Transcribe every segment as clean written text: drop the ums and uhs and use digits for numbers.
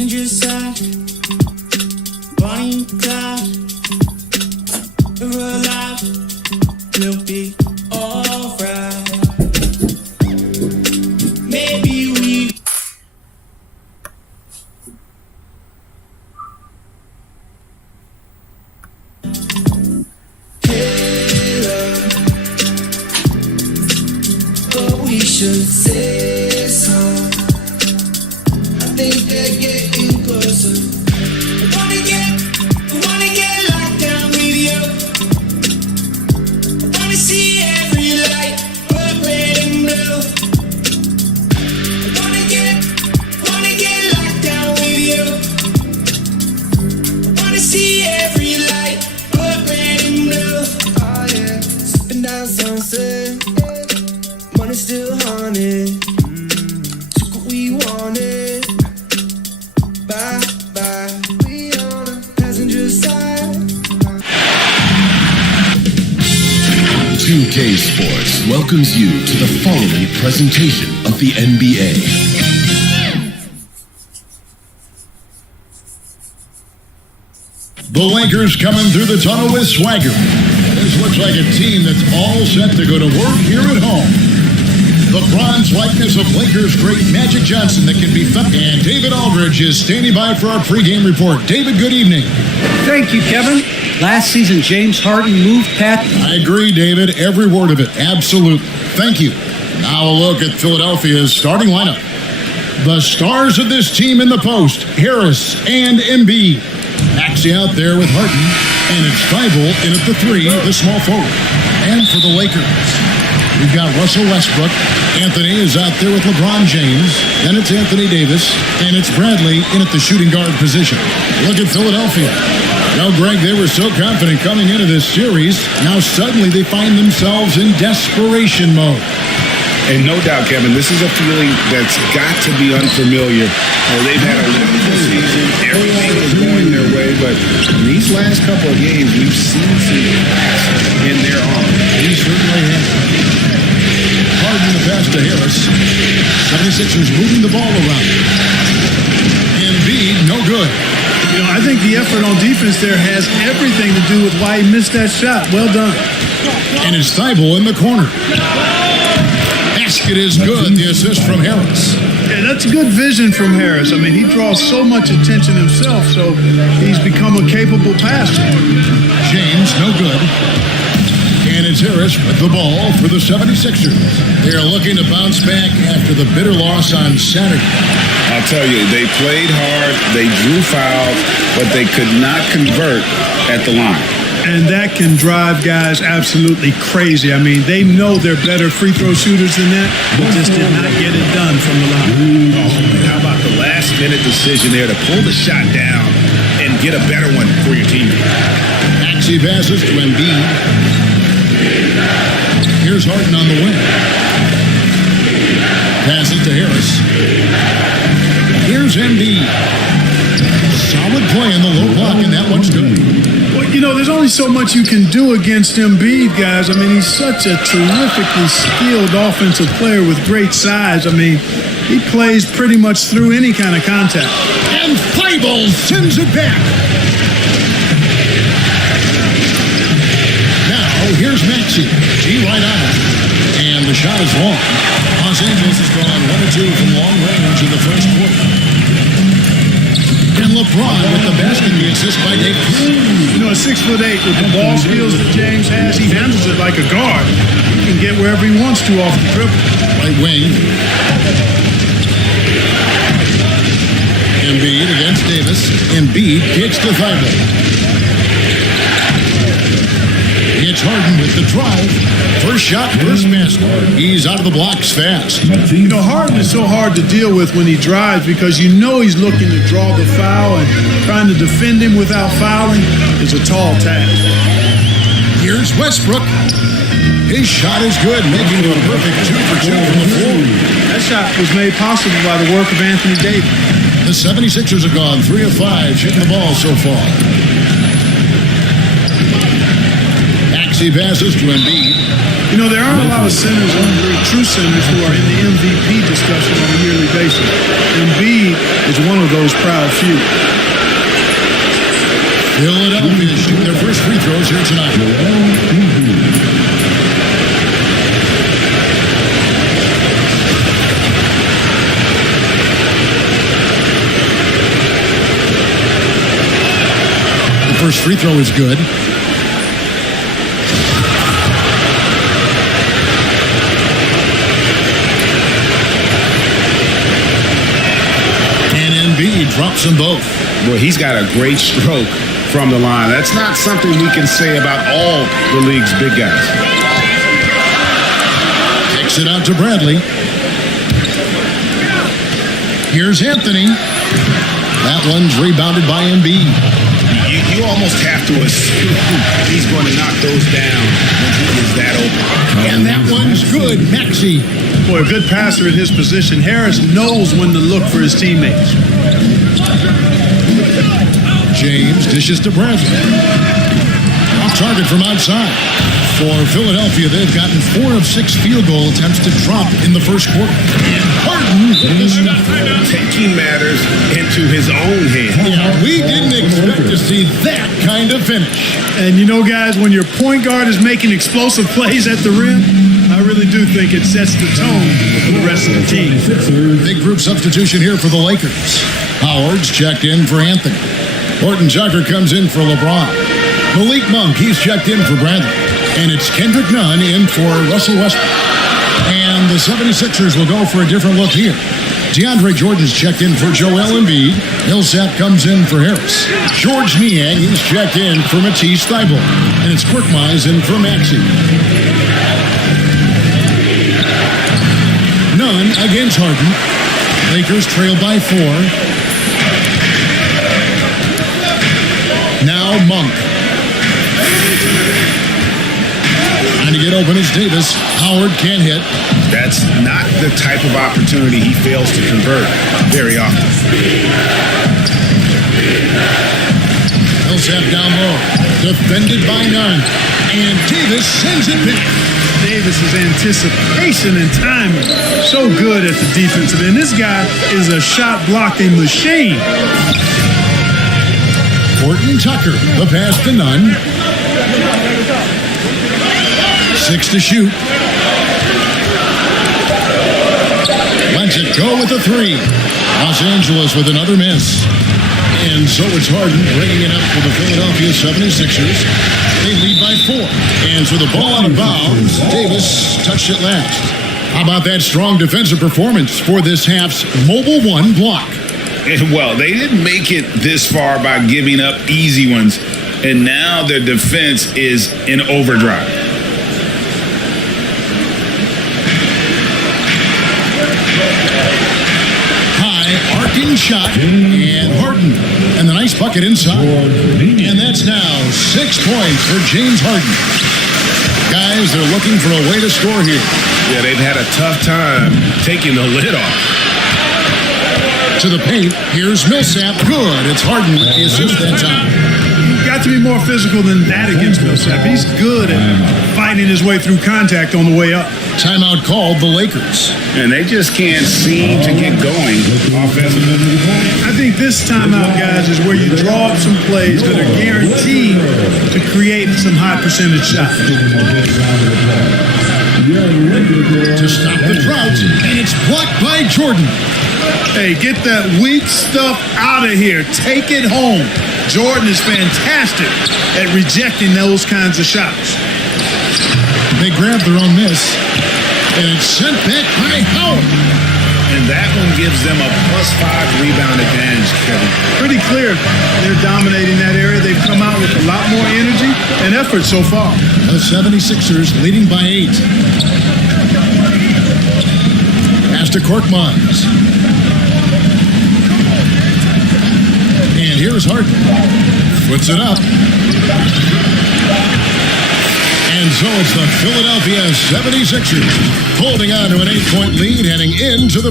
passenger side, Bonnie and Clyde, we're alive, we'll be alright. Maybe we but we should say so. I think they're getting closer. I wanna get locked down with you. I wanna see every light, red, red and blue. I wanna get locked down with you. I wanna see every light, red, red and blue. Oh yeah, sipping down sunset, money still haunted. Took what we wanted. Bye, bye. We on the passenger side. 2K Sports welcomes you to the following presentation of the NBA. The Lakers coming through the tunnel with swagger. This looks like a team that's all set to go to work here at home. The bronze likeness of Lakers great Magic Johnson that can be found. And David Aldridge is standing by for our pregame report. David, good evening. Thank you, Kevin. Last season, James Harden moved Pat. I agree, David. Every word of it. Absolutely. Thank you. Now a look at Philadelphia's starting lineup. The stars of this team in the post, Harris and Embiid. Maxey out there with Harden. And it's Thibault in at the 3, the small forward. And for the Lakers, we've got Russell Westbrook. Anthony is out there with LeBron James. Then it's Anthony Davis. And it's Bradley in at the shooting guard position. Look at Philadelphia. Now, Greg, they were so confident coming into this series. Now suddenly they find themselves in desperation mode. And no doubt, Kevin, this is a feeling that's got to be unfamiliar. They've had a wonderful season. Everything is going their way. But in these last couple of games, we've seen some cracks in their arm. He certainly has. Harden the pass to Harris. 76ers moving the ball around. Embiid, no good. You know, I think the effort on defense there has everything to do with why he missed that shot. Well done. And it's Thibault in the corner. Basket is good. The assist from Harris. Yeah, that's good vision from Harris. I mean, he draws so much attention himself, so he's become a capable passer. James, no good. And it's Harris with the ball for the 76ers. They are looking to bounce back after the bitter loss on Saturday. I'll tell you, they played hard, they drew fouls, but they could not convert at the line. And that can drive guys absolutely crazy. I mean, they know they're better free throw shooters than that, but just did not get it done from the line. Oh, how about the last-minute decision there to pull the shot down and get a better one for your team? Maxey passes to Embiid. Here's Harden on the wing. Passes to Harris. Here's Embiid. Solid play in the low block, and that one's good. Well, you know, there's only so much you can do against Embiid, guys. I mean, he's such a terrifically skilled offensive player with great size. I mean, he plays pretty much through any kind of contact. And Thibault sends it back. Now, here's Maxey. G right on it. And the shot is long. Los Angeles has gone 1 or 2 from long range in the first quarter. And LeBron with the basket, the assist by Davis. You know, at 6'8", with the ball skills that James has, he handles it like a guard. He can get wherever he wants to off the dribble. Right wing. Embiid against Davis. Embiid kicks to Thibault. It's Harden with the drive. First shot, first basket. He's out of the blocks fast. You know, Harden is so hard to deal with when he drives because you know he's looking to draw the foul, and trying to defend him without fouling is a tall task. Here's Westbrook. His shot is good, making it a perfect 2 for 2 from the floor. That shot was made possible by the work of Anthony Davis. The 76ers have gone 3 of 5 shooting the ball so far. Maxey passes to Embiid. You know, there aren't a lot of centers, true centers, who are in the MVP discussion on a yearly basis. Embiid is one of those proud few. Philadelphia shooting their first free throws here tonight. The first free throw is good. And Embiid drops them both. Boy, he's got a great stroke from the line. That's not something we can say about all the league's big guys. Takes it out to Bradley. Here's Anthony. That one's rebounded by Embiid. You almost have to assume he's going to knock those down when he is that open. And that one's good. Maxey. Boy, a good passer in his position. Harris knows when to look for his teammates. James dishes to Bradley. Off target from outside. For Philadelphia, they've gotten 4 of 6 field goal attempts to drop in the first quarter. And Harden taking matters into his own hands. Yeah, we didn't expect to see that kind of finish. And you know, guys, when your point guard is making explosive plays at the rim, I really do think it sets the tone for the rest of the team. Big group substitution here for the Lakers. Howard's checked in for Anthony. Horton Tucker comes in for LeBron. Malik Monk, he's checked in for Bradley. And it's Kendrick Nunn in for Russell Westbrook. And the 76ers will go for a different look here. DeAndre Jordan's checked in for Joel Embiid. Millsap comes in for Harris. George Niang, he's checked in for Matisse Thybulle. And it's Korkmaz in for Maxey. Nunn against Harden. Lakers trail by 4. Now Monk. Trying to get open is Davis. Howard can't hit. That's not the type of opportunity he fails to convert very often. Millsap down low. Defended by Nunn. And Davis sends it back. Davis's anticipation and timing, so good at the defensive end. This guy is a shot blocking machine. Horton Tucker, the pass to Nunn. 6 to shoot. Lets it go with the 3. Los Angeles with another miss. And so it's Harden bringing it up for the Philadelphia 76ers. They lead by 4. And so the ball out of bounds. Davis touched it last. How about that strong defensive performance for this half's Mobile 1 block? Well, they didn't make it this far by giving up easy ones. And now their defense is in overdrive. Arcing shot, and Harden, and the nice bucket inside. And that's now 6 points for James Harden. Guys, they're looking for a way to score here. Yeah, they've had a tough time taking the lid off. To the paint, here's Millsap. Good, it's Harden with the assist that time. You've got to be more physical than that against Millsap. He's good at fighting his way through contact on the way up. Timeout called the Lakers. And they just can't seem to get going offensively. I think this timeout, guys, is where you draw up some plays that are guaranteed to create some high percentage shots. To stop the drought, and it's blocked by Jordan. Hey, get that weak stuff out of here. Take it home. Jordan is fantastic at rejecting those kinds of shots. They grab their own miss, and it's sent back by Howard. And that one gives them a +5 rebound advantage, Kevin. Pretty clear they're dominating that area. They've come out with a lot more energy and effort so far. The 76ers leading by 8. Pass to Korkmaz. And here's Harden. Puts it up. And so it's the Philadelphia 76ers holding on to an 8-point lead heading into the...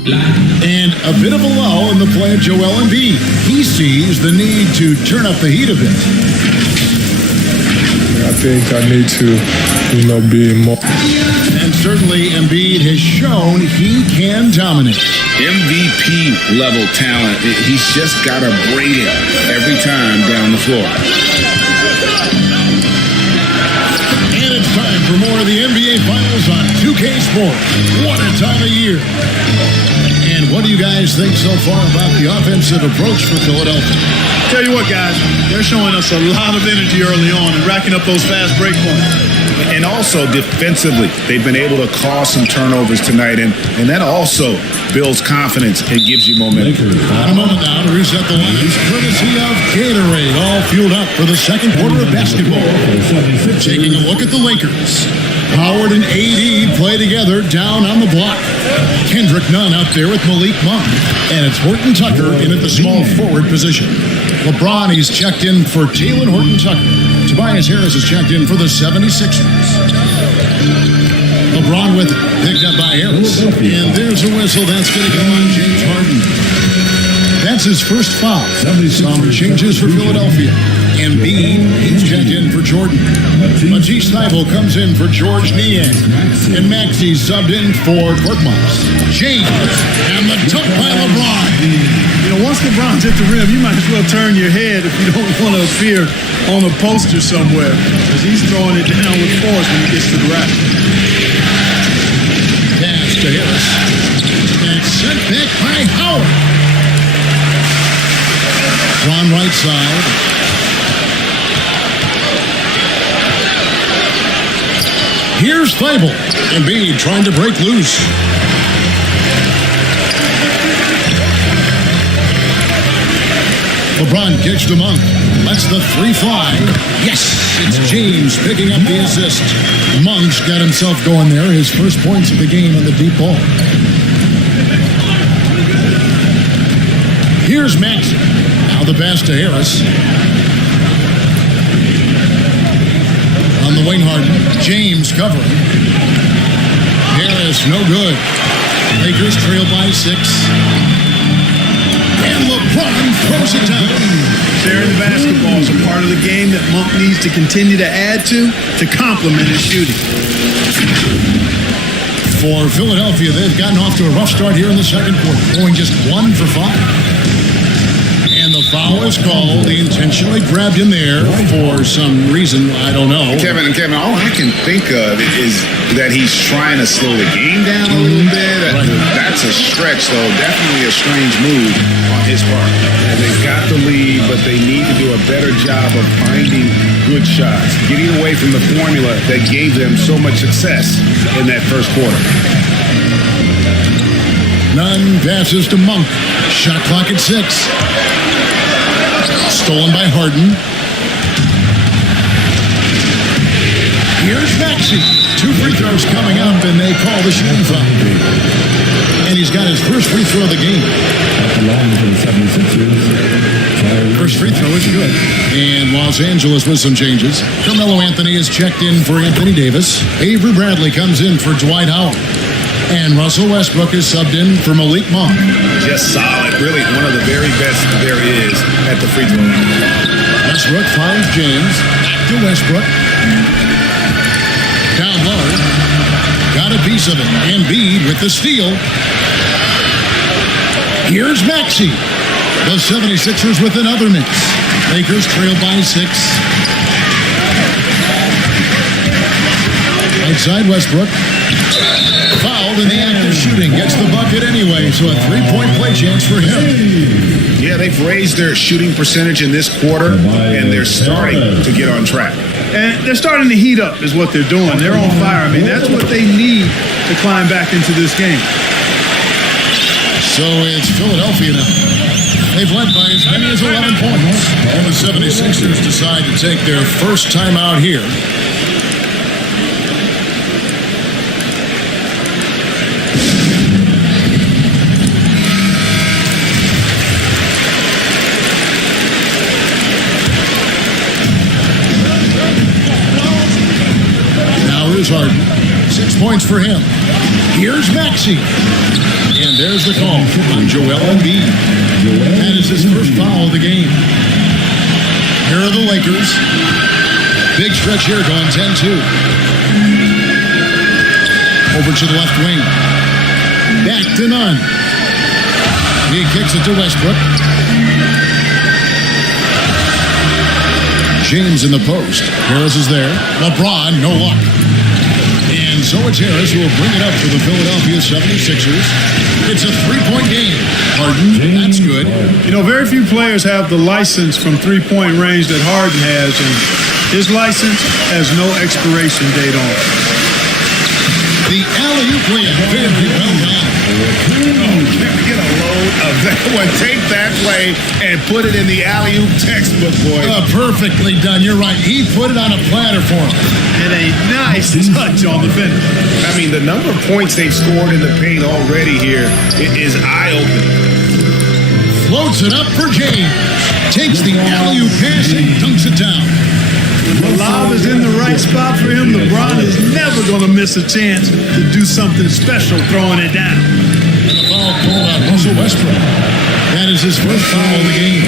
And a bit of a lull in the play of Joel Embiid. He sees the need to turn up the heat a bit. I think I need to, be more. And certainly Embiid has shown he can dominate. MVP level talent. He's just got to bring it every time down the floor. And it's time for more of the NBA Finals on 2K Sports. What a time of year. And what do you guys think so far about the offensive approach for Philadelphia? Tell you what, guys, they're showing us a lot of energy early on and racking up those fast break points. And also defensively, they've been able to cause some turnovers tonight, and that also builds confidence and gives you momentum. On a moment now to reset the lines, courtesy of Gatorade, all fueled up for the second quarter of basketball. Taking a look at the Lakers. Howard and AD play together down on the block. Kendrick Nunn out there with Malik Monk. And it's Horton Tucker in at the small forward position. LeBron, he's checked in for Talen Horton-Tucker. Tobias Harris is checked in for the 76ers. LeBron with picked up by Harris. And there's a whistle. That's going to go on James Harden. That's his first foul. Some changes for Philadelphia. Embiid, he's checked in for Jordan. Matisse Thybulle comes in for George Niang. And Maxey subbed in for Korkmaz. James, and the dunk by LeBron. Once LeBron's at the rim, you might as well turn your head if you don't want to appear on a poster somewhere, because he's throwing it down with force when he gets to the rack. Pass to Harris. And sent back by Howard. Ron right side. Here's Thybulle. Embiid trying to break loose. LeBron kicks to Monk. Lets the three fly. Yes, it's James picking up the assist. Monk's got himself going there. His first points of the game on the deep ball. Here's Maxey. Now the pass to Harris. On the wing, Harden. James covering. Harris, no good. Lakers trail by 6. And LeBron throws it down. Sharing the basketball is a part of the game that Monk needs to continue to add to complement his shooting. For Philadelphia, they've gotten off to a rough start here in the second quarter, going just 1 for 5. And the foul is called. They intentionally grabbed him there for some reason. I don't know. Kevin, all I can think of is that he's trying to slow the game down a little bit. Right. That's a stretch, though. Definitely a strange move on his part. And they've got the lead, but they need to do a better job of finding good shots, getting away from the formula that gave them so much success in that first quarter. Nunn passes to Monk. Shot clock at 6. Stolen by Harden. Here's Maxey. 2 free throws coming up, and they call the shooting foul. And he's got his first free throw of the game. First free throw is good. And Los Angeles with some changes. Carmelo Anthony is checked in for Anthony Davis. Avery Bradley comes in for Dwight Howard. And Russell Westbrook is subbed in for Malik Monk. Just solid. Really one of the very best there is at the free throw line. Westbrook finds James. Back to Westbrook. Down low. Got a piece of it. Embiid with the steal. Here's Maxey. The 76ers with another miss. Lakers trail by 6. Outside Westbrook. Fouled in the act of shooting. Gets the bucket anyway, so a 3-point play chance for him. Yeah, they've raised their shooting percentage in this quarter, and they're starting to get on track. And they're starting to heat up is what they're doing. They're on fire. I mean, that's what they need to climb back into this game. So it's Philadelphia now. They've led by as many as 11 points. And the 76ers decide to take their first time out here. Now here's Harden. 6 points for him. Here's Maxey. And there's the call on Joel Embiid. That is his first foul of the game. Here are the Lakers. Big stretch here going 10-2. Over to the left wing. Back to Nunn. He kicks it to Westbrook. James in the post. Harris is there. LeBron, no luck. And so it's Harris who will bring it up for the Philadelphia 76ers. It's a three-point game. Harden, that's good. You know, very few players have the license from three-point range that Harden has, and his license has no expiration date on it. The alley-oop win. Very well done. Get a load of that one. Take that play and put it in the alley-oop textbook, boy. Perfectly done. You're right. He put it on a platter for him. And a nice touch on the finish. I mean, the number of points they've scored in the paint already here is eye-opening. Floats it up for James. Takes the alley-oop pass and dunks it down. When the lob is in the right spot for him, LeBron is never going to miss a chance to do something special throwing it down. And a foul called on Russell Westbrook. That is his first foul of the game.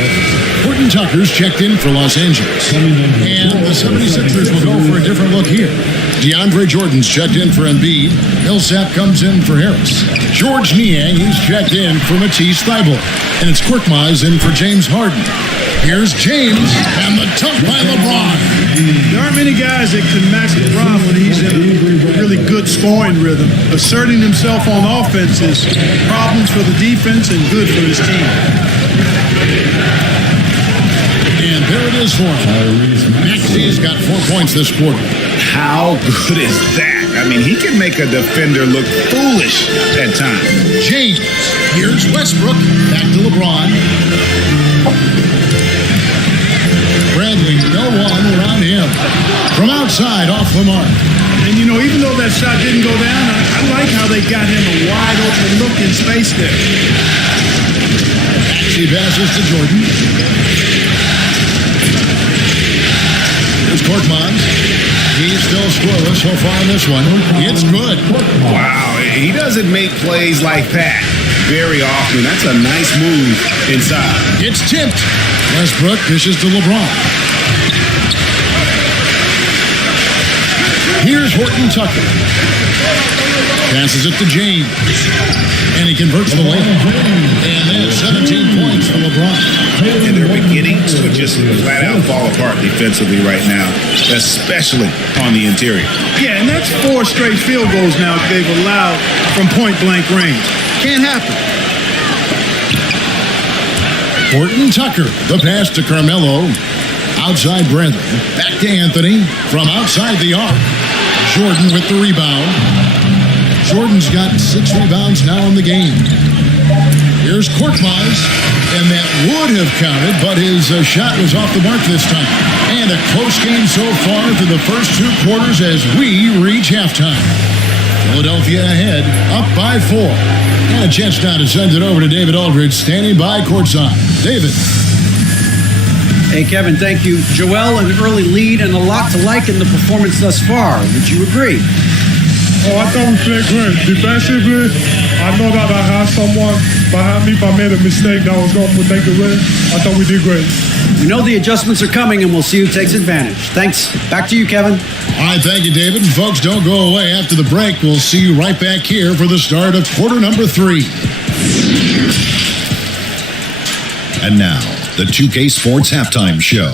Horton Tucker's checked in for Los Angeles. And the 76ers will go for a different look here. DeAndre Jordan's checked in for Embiid. Millsap comes in for Harris. George Niang, he's checked in for Matisse Thybulle. And it's Korkmaz in for James Harden. Here's James, and the dunk by LeBron. There aren't many guys that can match LeBron when he's in a really good scoring rhythm. Asserting himself on offense is problems for the defense and good for his team. And there it is for him. Maxi's got 4 points this quarter. How good is that? I mean, he can make a defender look foolish at times. James, here's Westbrook, back to LeBron. Bradley, no one around him. From outside, off the mark. And, you know, even though that shot didn't go down, I like how they got him a wide open look in space there. Maxey passes to Jordan. Here's Korkmaz. He's still scoreless so far in this one. It's good. Wow, he doesn't make plays like that very often. That's a nice move inside. It's tipped. Westbrook dishes to LeBron. Here's Horton Tucker. Passes it to James. And he converts the layup. And then 17 points for LeBron. And they're beginning to just flat out fall apart defensively right now, especially on the interior. Yeah, and that's 4 straight field goals now they've allowed from point-blank range. Can't happen. Horton Tucker, the pass to Carmelo. Outside Bradley. Back to Anthony. From outside the arc. Jordan with the rebound. Jordan's got 6 rebounds now in the game. Here's Korkmaz. And that would have counted, but his shot was off the mark this time. And a close game so far for the first 2 quarters as we reach halftime. Philadelphia ahead, up by 4. And a chance now to send it over to David Aldridge, standing by courtside. David. Hey, Kevin, thank you. Joel, an early lead and a lot to like in the performance thus far. Would you agree? Oh, I thought we played great. Defensively, I know that I had someone behind me. If I made a mistake that was going to take the win, I thought we did great. We know the adjustments are coming, and we'll see who takes advantage. Thanks. Back to you, Kevin. All right, thank you, David. And folks, don't go away. After the break, we'll see you right back here for the start of quarter number 3. And now, the 2K Sports Halftime Show.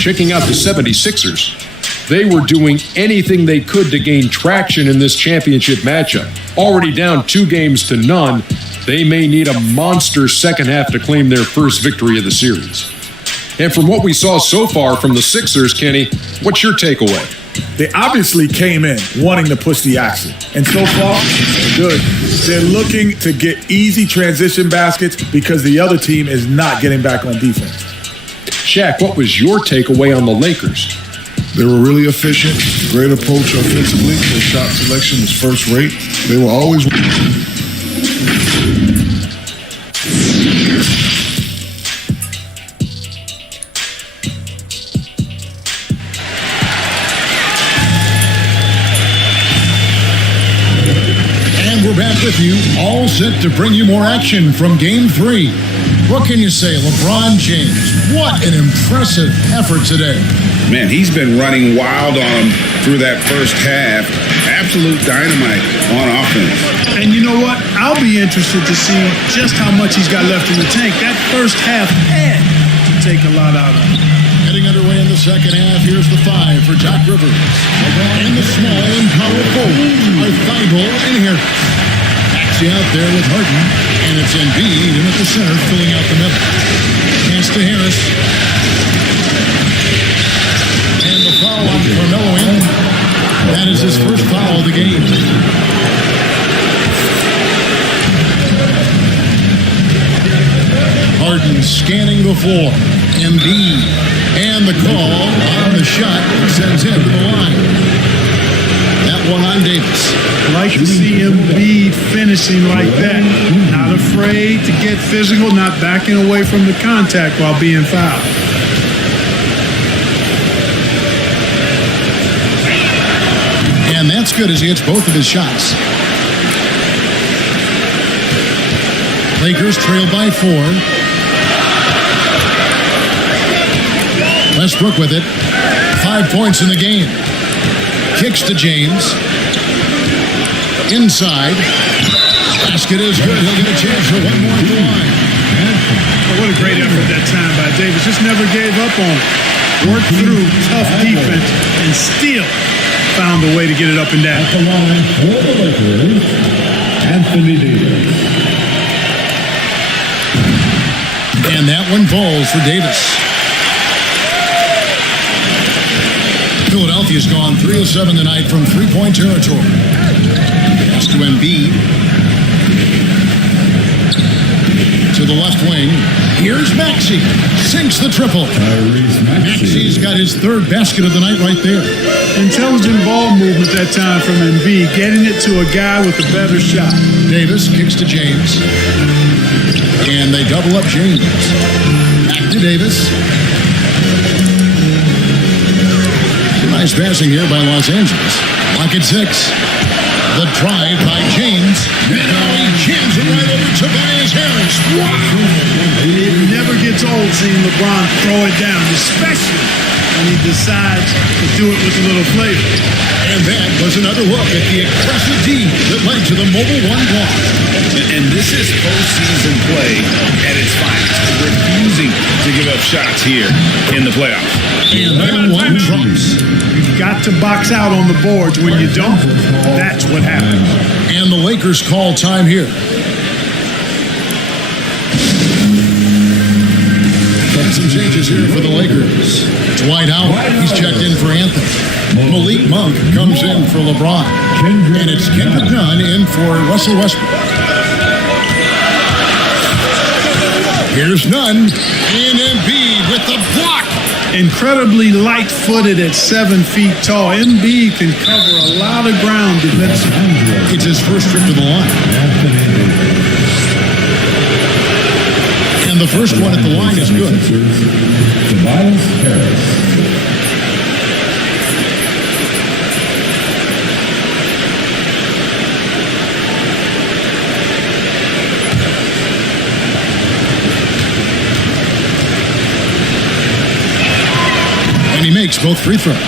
Checking out the 76ers. They were doing anything they could to gain traction in this championship matchup. Already down 2-0, they may need a monster second half to claim their first victory of the series. And from what we saw so far from the Sixers, Kenny, what's your takeaway? They obviously came in wanting to push the action. And so far, they're good. They're looking to get easy transition baskets because the other team is not getting back on defense. Shaq, what was your takeaway on the Lakers? They were really efficient, great approach offensively. Their shot selection was first rate. They were always... We're back with you, all set to bring you more action from Game 3. What can you say, LeBron James? What an impressive effort today. Man, he's been running wild on him through that first half. Absolute dynamite on offense. And you know what? I'll be interested to see just how much he's got left in the tank. That first half had to take a lot out of him. Heading underway in the second half, here's the 5 for Doc Rivers. And the small and power forward are Thibault and Harris. Baxi out there with Harden, and it's Embiid in at the center, filling out the middle. Pass to Harris. And the foul on Carmelo in. That is his first foul of the game. Harden scanning the floor. Embiid. And the call on the shot that sends him to the line. That one on Davis. Like to see Embiid finishing like that. Not afraid to get physical, not backing away from the contact while being fouled. And that's good as he hits both of his shots. Lakers trail by 4. Westbrook with it. 5 points in the game. Kicks to James. Inside. Basket is good. He'll get a chance for one more at the line. Oh, what a great effort that time by Davis. Just never gave up on it. Worked through tough defense and still found a way to get it up and down. At the line for the Lakers, Anthony Davis. And that one falls for Davis. Philadelphia's gone 3 of 7 tonight from three-point territory. Pass to Embiid. To the left wing. Here's Maxey. Sinks the triple. Maxey's got his third basket of the night right there. Intelligent ball movement that time from Embiid, getting it to a guy with a better shot. Davis kicks to James. And they double up James. Back to Davis. Nice passing here by Los Angeles. Lock at 6. The drive by James. And now he jams it right over Tobias Harris. Wow! It never gets old seeing LeBron throw it down, especially when he decides to do it with a little flavor. And that was another look at the aggressive D that led to the Mobile One block. And this is postseason play at its finest. Refusing to give up shots here in the playoffs. And that one trumps. You've got to box out on the boards. When you don't, that's what happens. And the Lakers call time here. Some changes here for the Lakers. Dwight Howard, he's checked in for Anthony. Malik Monk comes in for LeBron. And it's Kendrick Nunn in for Russell Westbrook. Here's Nunn. And Embiid with the block. Incredibly light-footed at 7 feet tall. Embiid can cover a lot of ground defensively. It's his first trip to the line. And the first one at the line is good. Tobias Harris. And he makes both free throws.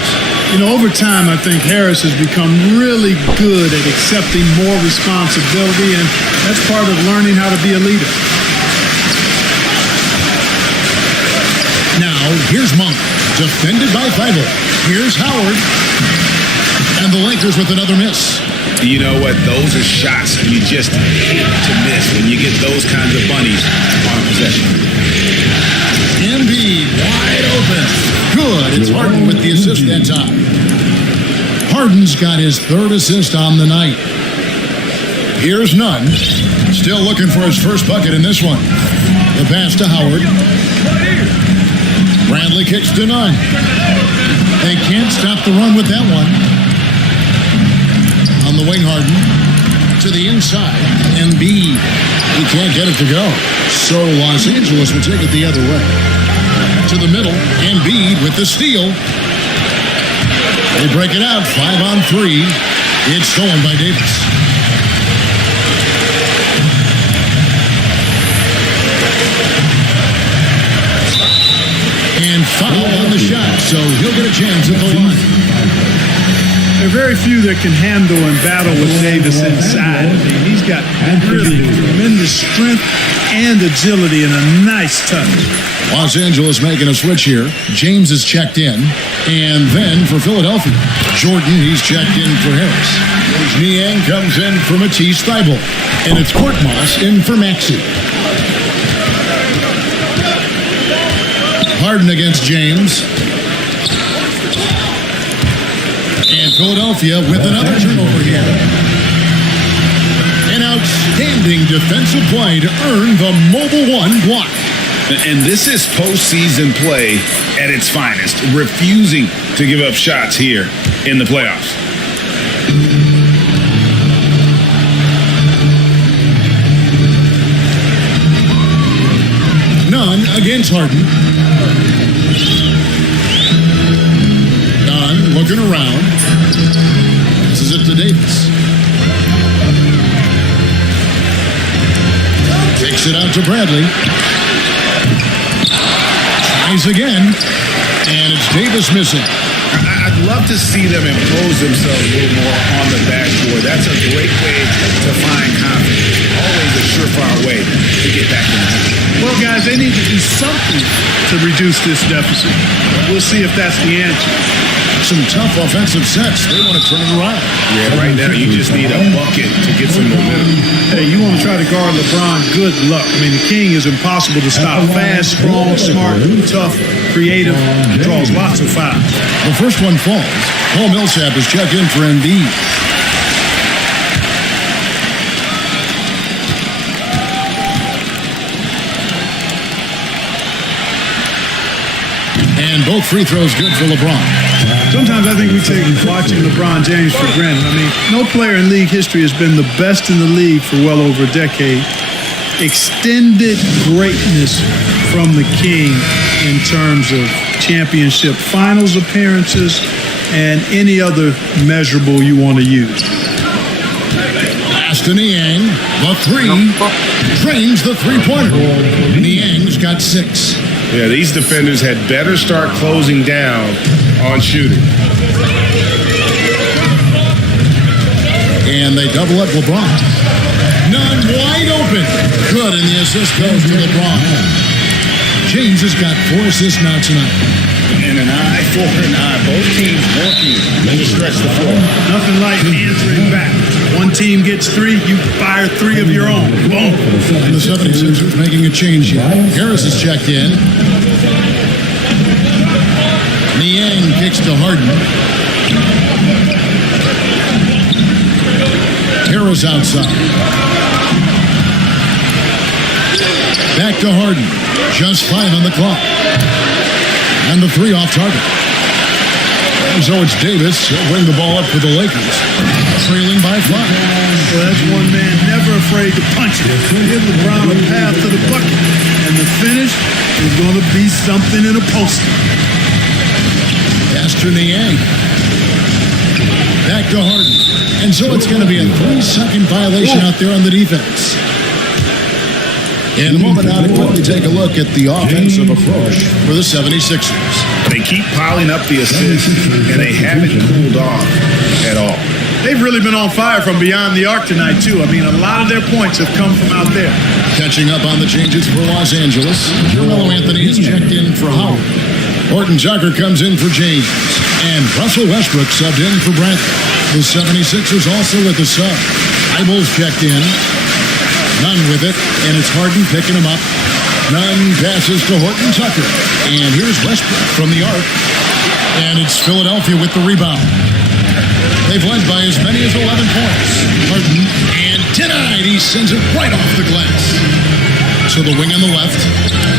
You know, over time, I think Harris has become really good at accepting more responsibility, and that's part of learning how to be a leader. Now, here's Monk, defended by Thibault. Here's Howard. And the Lakers with another miss. You know what? Those are shots you just hate to miss when you get those kinds of bunnies on a possession. Embiid wide open. Good. It's Harden with the assist that time. Harden's got his third assist on the night. Here's Nunn. Still looking for his first bucket in this one. The pass to Howard. Bradley kicks to none. They can't stop the run with that one. On the wing, Harden. To the inside. Embiid. He can't get it to go. So Los Angeles will take it the other way. To the middle. Embiid with the steal. They break it out. 5-on-3. It's stolen by Davis. And foul on the shot, so he'll get a chance at the line. There are very few that can handle and battle with Davis inside. I mean, he's got really tremendous strength and agility and a nice touch. Los Angeles making a switch here. James is checked in. And then for Philadelphia, Jordan, he's checked in for Harris. Niang comes in for Matisse Thybulle. And it's Korkmaz in for Maxey. Harden against James. And Philadelphia with another turnover here. An outstanding defensive play to earn the Mobile One block. And this is postseason play at its finest, refusing to give up shots here in the playoffs. Nunn against Harden. Nunn looking around. This is it to Davis. Takes it out to Bradley. Tries again. And it's Davis missing. I'd love to see them impose themselves a little more on the backboard. That's a great way to find confidence. Always a surefire way to get back in the game. Well, guys, they need to do something to reduce this deficit. We'll see if that's the answer. Some tough offensive sets. They want to turn it around. Yeah, right now you just need a bucket to get some momentum. Hey, you want to try to guard LeBron, good luck. I mean, the King is impossible to stop. Fast, strong, smart, tough, creative, draws lots of fouls. The first one falls. Paul Millsap is checked in for Embiid. And both free throws good for LeBron. Sometimes I think we take watching LeBron James for granted. I mean, no player in league history has been the best in the league for well over a decade. Extended greatness from the King in terms of championship finals appearances and any other measurable you want to use. Pass to Niang. The three. Drains the three-pointer. Niang's got 6. Yeah, these defenders had better start closing down on shooting. And they double up LeBron. Nunn wide open. Good, and the assist goes to LeBron. James has got 4 assists now tonight. And an eye for an eye. Both teams working to stretch the floor. Nothing like answering back. One team gets 3, you fire 3 of your own. Boom. And the 76ers making a change here. Harris is checked in. Niang kicks to Harden. Harris outside. Back to Harden. Just 5 on the clock. And the 3 off target. And so it's Davis. He'll bring the ball up for the Lakers. Trailing by 5. Well, that's one man never afraid to punch it. Give LeBron a path to the bucket. And the finish is going to be something in a poster. Pass to Niang. Back to Harden. And so it's going to be a 3-second violation out there on the defense. In a moment now to quickly take a look at the offensive approach for the 76ers. They keep piling up the assists, and they haven't cooled off at all. They've really been on fire from beyond the arc tonight, too. I mean, a lot of their points have come from out there. Catching up on the changes for Los Angeles, Carmelo Anthony is checked in for Howard. Horton Tucker comes in for James. And Russell Westbrook subbed in for Bradley. The 76ers also with the sub. Eibel's checked in. Nunn with it, and it's Harden picking him up. Nunn passes to Horton Tucker. And here's Westbrook from the arc. And it's Philadelphia with the rebound. They've led by as many as 11 points. Harden, and denied. He sends it right off the glass. to the wing on the left.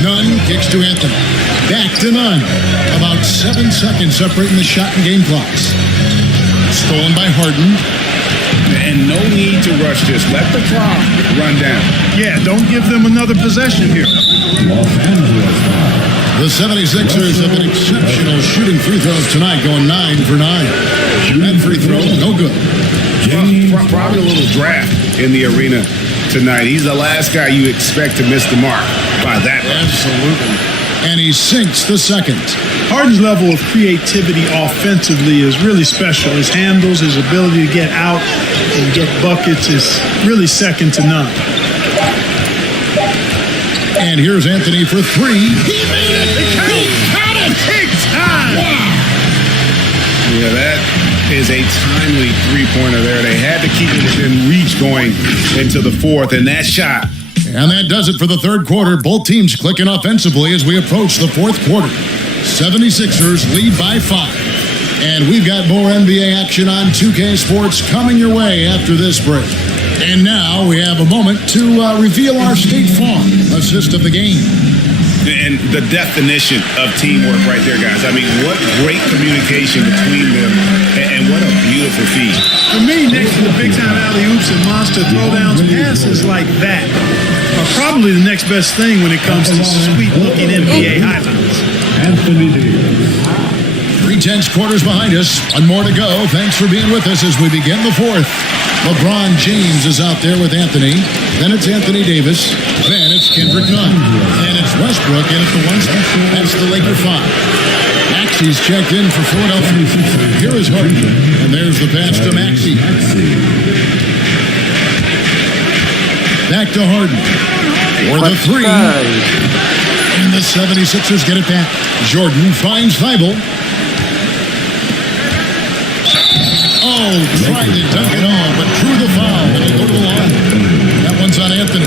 Nunn kicks to Anthony. Back to Nunn. About 7 seconds separating the shot and game clocks. Stolen by Harden. And no need to rush this. Let the clock run down. Yeah, don't give them another possession here. The 76ers have been exceptional shooting free throws tonight, going 9 for 9. That free throw, no good. Well, probably a little draft in the arena tonight. He's the last guy you expect to miss the mark by that much. Absolutely. And he sinks the second. Harden's level of creativity offensively is really special. His handles, his ability to get out and get buckets is really second to none. And here's Anthony for three. He made it! He got it! Big time! Wow! Yeah, that is a timely three-pointer there. They had to keep it within reach going into the fourth, and that shot. And that does it for the third quarter. Both teams clicking offensively as we approach the fourth quarter. 76ers lead by 5. And we've got more NBA action on 2K Sports coming your way after this break. And now we have a moment to reveal our State Farm assist of the game. And the definition of teamwork right there, guys. I mean, what great communication between them, and what a beautiful feed. For me, next to the big-time alley-oops and monster throwdowns, passes like that are probably the next best thing when it comes to sweet-looking NBA highlights. Anthony Davis. 3/10 quarters behind us. One more to go. Thanks for being with us as we begin the fourth. LeBron James is out there with Anthony. Then it's Anthony Davis. Then it's Kendrick Nunn. Then it's Westbrook. And it's the one that's the Laker 5. Maxey's checked in for Philadelphia. Here is Harden. And there's the pass to Maxey. Back to Harden. For the three. And the 76ers get it back. Jordan finds Thibault. Oh, tried to dunk it on, but drew the foul. It'll go to the line. That one's on Anthony.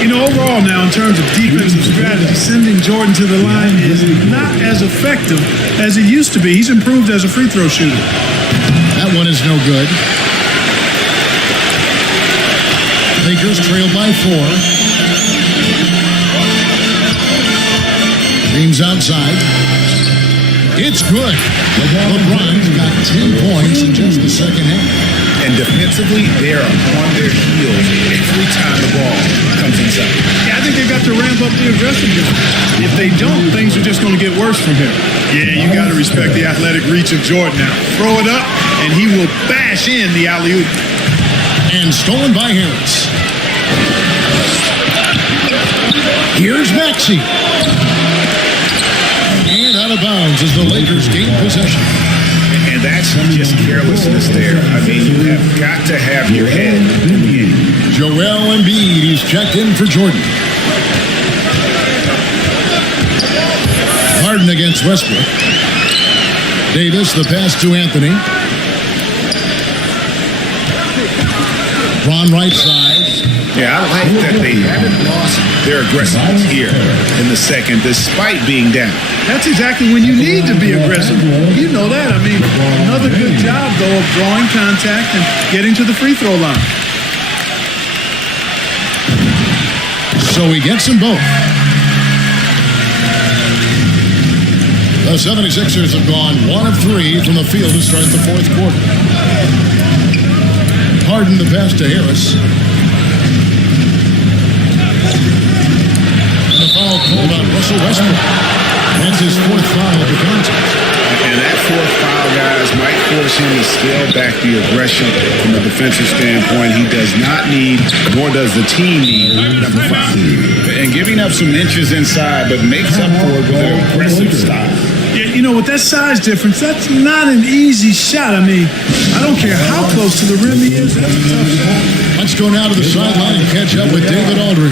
You know, overall now, in terms of defensive strategy, sending Jordan to the line is not as effective as it used to be. He's improved as a free throw shooter. That one is no good. Lakers trail by 4. James outside. It's good. LeBron's got 10 points in just the second half. And defensively, they're on their heels every time the ball comes inside. Yeah, I think they got to ramp up the aggressiveness. If they don't, things are just going to get worse from here. Yeah, you got to respect the athletic reach of Jordan now. Throw it up, and he will bash in the alley-oop. And stolen by Harris. Here's Maxey. And out of bounds as the Lakers gain possession. And that's just carelessness there. I mean, you have got to have your head in the game. Joel Embiid, he's checked in for Jordan. Harden against Westbrook. Davis, the pass to Anthony. Ron right side. Yeah, I like that they haven't lost their aggressiveness here in the second, despite being down. That's exactly when you need to be aggressive. You know that. I mean, another good job, though, of drawing contact and getting to the free throw line. So he gets them both. The 76ers have gone 1 of 3 from the field to start the fourth quarter. Harden the pass to Harris. And the foul called on Russell Westbrook. That's his 4th foul of the contest. And that 4th foul, guys, might force him to scale back the aggression from a defensive standpoint. He does not need, nor does the team need, number 5. And giving up some inches inside, but makes up for it with an aggressive style. Yeah, you know, with that size difference, that's not an easy shot. I mean, I don't care how close to the rim he is. That's a tough shot. Let's go now to the sideline and catch up with David Aldridge.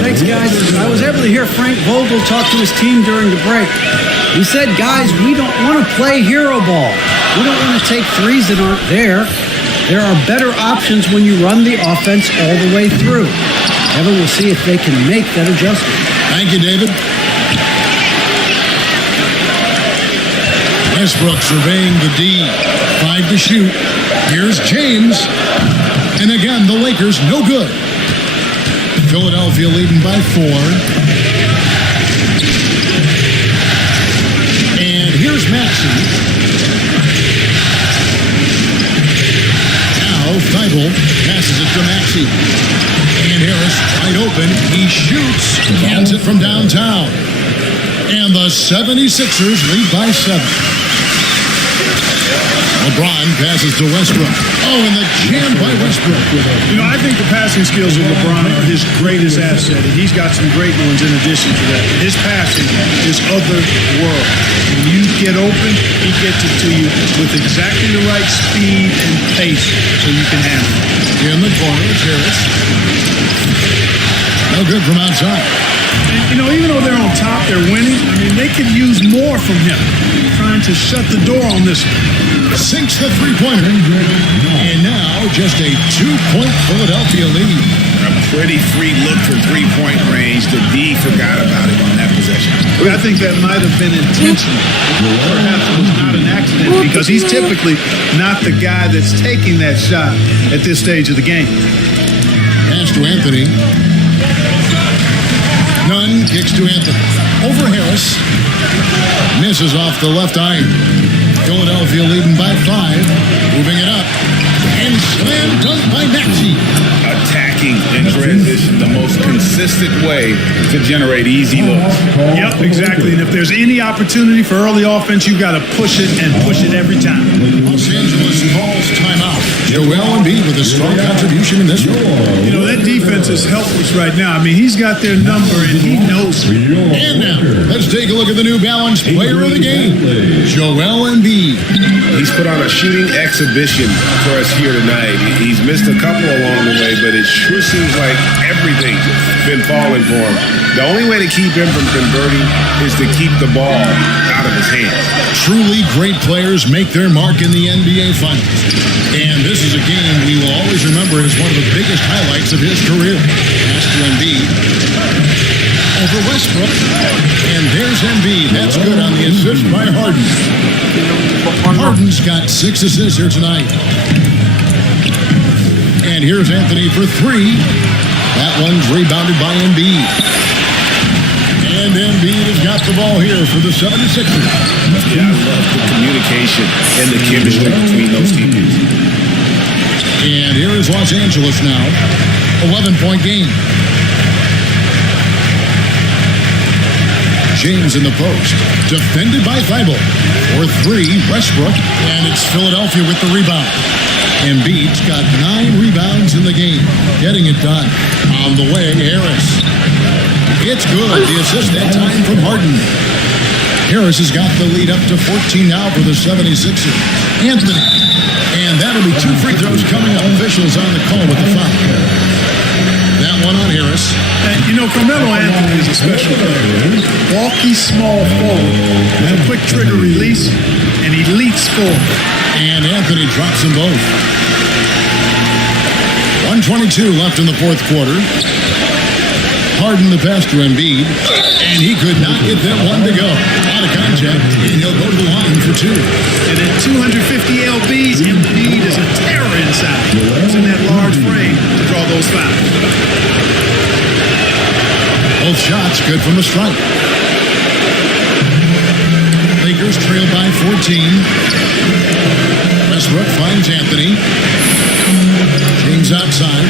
Thanks, guys. I was able to hear Frank Vogel talk to his team during the break. He said, guys, we don't want to play hero ball. We don't want to take threes that aren't there. There are better options when you run the offense all the way through. Evan will see if they can make that adjustment. Thank you, David. Westbrook surveying the D. 5 to shoot. Here's James. And again, the Lakers no good. Philadelphia leading by 4. And here's Maxey. Now Thibault passes it to Maxey. And Harris wide open. He shoots. Hands it from downtown. And the 76ers lead by 7. LeBron passes to Westbrook. Oh, and the jam by Westbrook. You know, I think the passing skills of LeBron are his greatest asset, and he's got some great ones in addition to that. His passing is other world. When you get open, he gets it to you with exactly the right speed and pace so you can handle it. In the corner, it's Harris. No good from outside. And, you know, even though they're on top, they're winning, I mean, they could use more from him. Trying to shut the door on this one. Sinks the three-pointer. And now just a 2-point Philadelphia lead. A pretty free look for three-point range. The D forgot about it on that possession. I think that might have been intentional. Perhaps it was not an accident because he's typically not the guy that's taking that shot at this stage of the game. Pass to Anthony. Nunn kicks to Anthony. Over Harris. Misses off the left iron. Philadelphia leading by 5. Moving it up. And slam dunk by Maxey. Attacking in transition, the most consistent way to generate easy looks. Yep, exactly. And if there's any opportunity for early offense, you've got to push it and push it every time. Los Angeles calls timeout. Joel Embiid with a strong contribution in this one. You know, that defense is helpless right now. I mean, he's got their number and he knows it. And now, let's take a look at the New Balance player of the game, Joel Embiid. He's put on a shooting exhibition for us here tonight. He's missed a couple along the way, but it sure seems like everything's been falling for him. The only way to keep him from converting is to keep the ball out of his hands. Truly great players make their mark in the NBA Finals. And this is a game we will always remember as one of the biggest highlights of his career. Pass to Embiid. Over Westbrook. And there's Embiid. That's good on the assist by Harden. Harden's got 6 assists here tonight. And here's Anthony for 3. That one's rebounded by Embiid. And Embiid has got the ball here for the 76ers. Yeah, I love the communication and the chemistry between those teammates. And here is Los Angeles now. 11-point game. James in the post. Defended by Thibault. For 3, Westbrook. And it's Philadelphia with the rebound. Embiid's got 9 rebounds in the game. Getting it done. On the way, Harris. It's good. The assist that time from Harden. Harris has got the lead up to 14 now for the 76ers. Anthony. And that'll be 2 free throws coming up. Officials on the call with the foul. That one on Harris. And, you know, Carmelo Anthony is a special player. Walky, small forward with a quick trigger release, and he leaps forward. And Anthony drops them both. 1:22 left in the fourth quarter. Harden the pass to Embiid, and he could not get that one to go. Out of contact, and he'll go to the line for 2. And at 250 lbs, Embiid is a terror inside. He's in that large frame to draw those fouls. Both shots good from the stripe. Lakers trail by 14. Westbrook finds Anthony. James outside.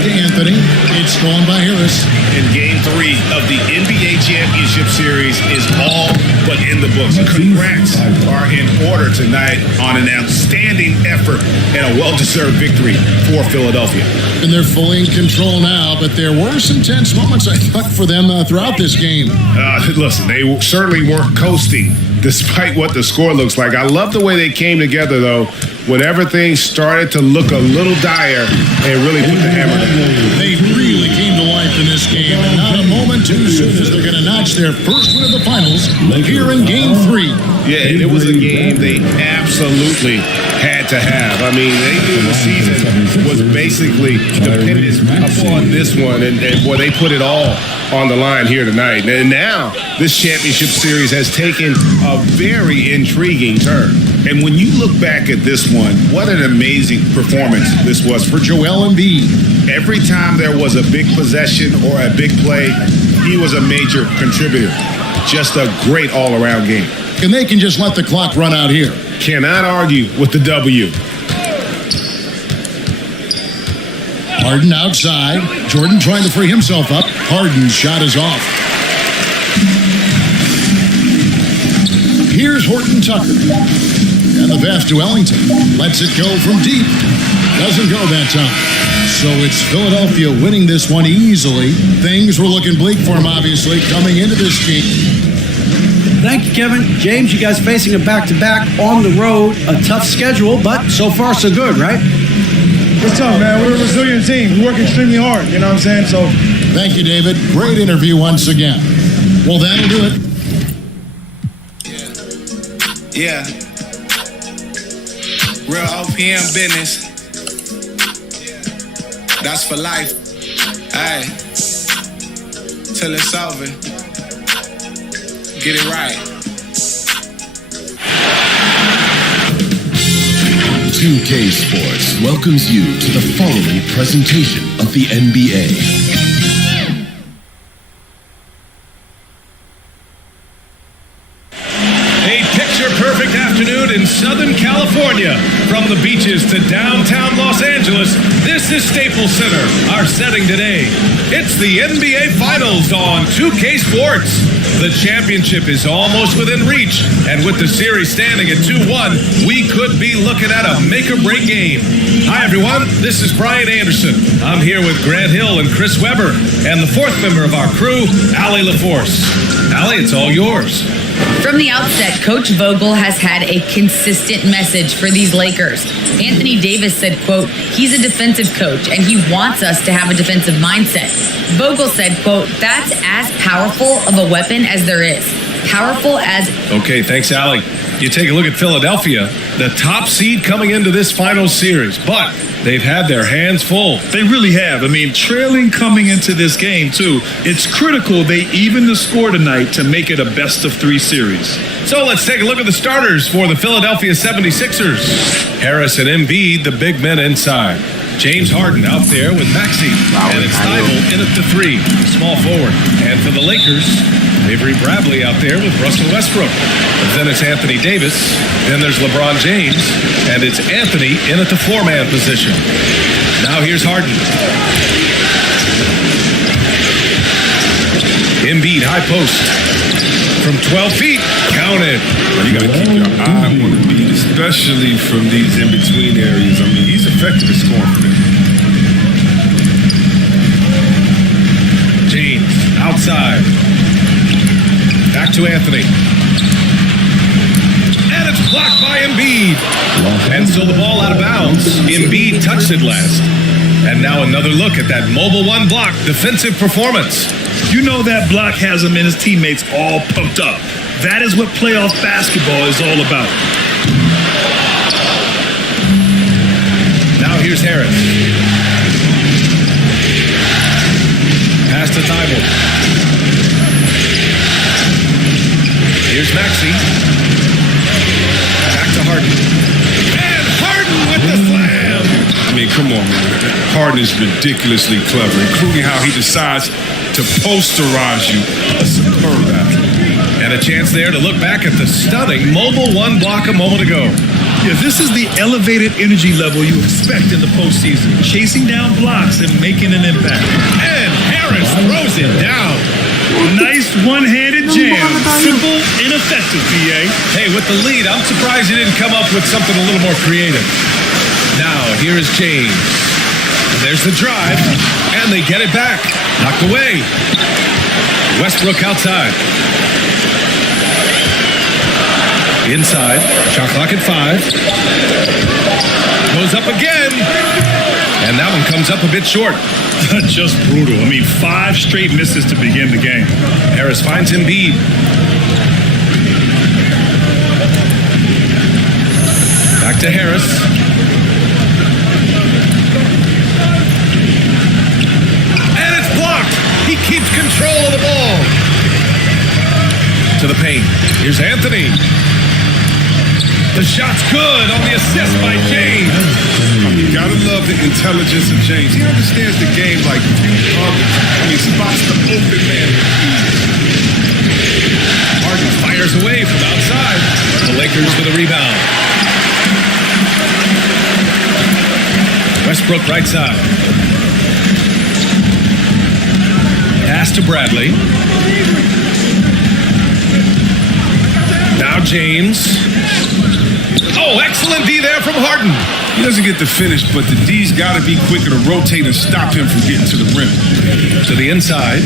Anthony. It's stolen by Harris. And Game 3 of the NBA Championship Series is all but in the books. Congrats are in order tonight on an outstanding effort and a well-deserved victory for Philadelphia. And they're fully in control now, but there were some tense moments, I thought, for them throughout this game. Listen, they certainly weren't coasting despite what the score looks like. I love the way they came together, though, when everything started to look a little dire and really put the hammer down. They really came to life in this game, and not a moment too soon as they're going to notch their first win of the finals here in Game 3. Yeah, and it was a game they absolutely had to have. I mean, they knew the season was basically dependent upon this one, and boy, they put it all on the line here tonight. And now this championship series has taken a very intriguing turn. And when you look back at this one, what an amazing performance this was for Joel Embiid. Every time there was a big possession or a big play, he was a major contributor. Just a great all-around game. And they can just let the clock run out here. Cannot argue with the W. Harden outside. Jordan trying to free himself up. Harden's shot is off. Here's Horton Tucker. And the pass to Ellington. Lets it go from deep. Doesn't go that time. So it's Philadelphia winning this one easily. Things were looking bleak for him, obviously, coming into this game. Thank you, Kevin. James, you guys facing a back-to-back on the road. A tough schedule, but so far so good, right? It's tough, man. We're a resilient team. We work extremely hard, you know what I'm saying? So, thank you, David. Great interview once again. Well, that'll do it. Yeah. Real OPM business. That's for life. Hey. Till it's over. Get it right. 2K Sports welcomes you to the following presentation of the NBA. Perfect afternoon in Southern California. From the beaches to downtown Los Angeles, this is Staples Center, our setting today. It's the NBA Finals on 2K Sports. The championship is almost within reach, and with the series standing at 2-1, we could be looking at a make-or-break game. Hi, everyone. This is Brian Anderson. I'm here with Grant Hill and Chris Webber, and the fourth member of our crew, Allie LaForce. Allie, it's all yours. From the outset, Coach Vogel has had a consistent message for these Lakers. Anthony Davis said, quote, he's a defensive coach and he wants us to have a defensive mindset. Vogel said, quote, that's as powerful of a weapon as there is. Powerful as... Okay, thanks, Allie. You take a look at Philadelphia, the top seed coming into this final series, but they've had their hands full. They really have. I mean, trailing coming into this game, too. It's critical they even the score tonight to make it a best-of-3 series. So let's take a look at the starters for the Philadelphia 76ers. Harris and Embiid, the big men inside. James Harden out there with Maxey. And it's Steibel in at the 3, small forward. And for the Lakers, Avery Bradley out there with Russell Westbrook. And then it's Anthony Davis. Then there's LeBron James. And it's Anthony in at the 4-man position. Now here's Harden. Embiid, high post. From 12 feet, counted. Well, you got to keep your eye on Embiid, especially from these in-between areas. I mean, he's effective at scoring for them. James, outside. Back to Anthony. And it's blocked by Embiid. And so the ball out of bounds. Embiid touched it last. And now another look at that mobile one block defensive performance. You know that block has him and his teammates all pumped up. That is what playoff basketball is all about. Now here's Harris. Pass to Thibault. Here's Maxey. Back to Harden. And Harden with the slam. I mean, come on, man. Harden is ridiculously clever, including how he decides to posterize you. A superb athlete. And a chance there to look back at the stunning mobile one block a moment ago. Yeah, this is the elevated energy level you expect in the postseason. Chasing down blocks and making an impact. And Harris throws it down. Nice one-handed jam. Simple and effective, PA. Hey, with the lead, I'm surprised he didn't come up with something a little more creative. Now, here is James. There's the drive, and they get it back. Knocked away. Westbrook outside. Inside. Shot clock at 5. Goes up again. And that one comes up a bit short. Just brutal. I mean, 5 straight misses to begin the game. Harris finds Embiid. Back to Harris. And it's blocked. He keeps control of the ball. To the paint. Here's Anthony. The shot's good on the assist by James. You gotta love the intelligence of James. He understands the game like few others. He spots the open man. Harden fires away from outside. The Lakers with a rebound. Westbrook right side. Pass to Bradley. Now James. Oh, excellent D there from Harden. He doesn't get the finish, but the D's got to be quicker to rotate and stop him from getting to the rim. To the inside.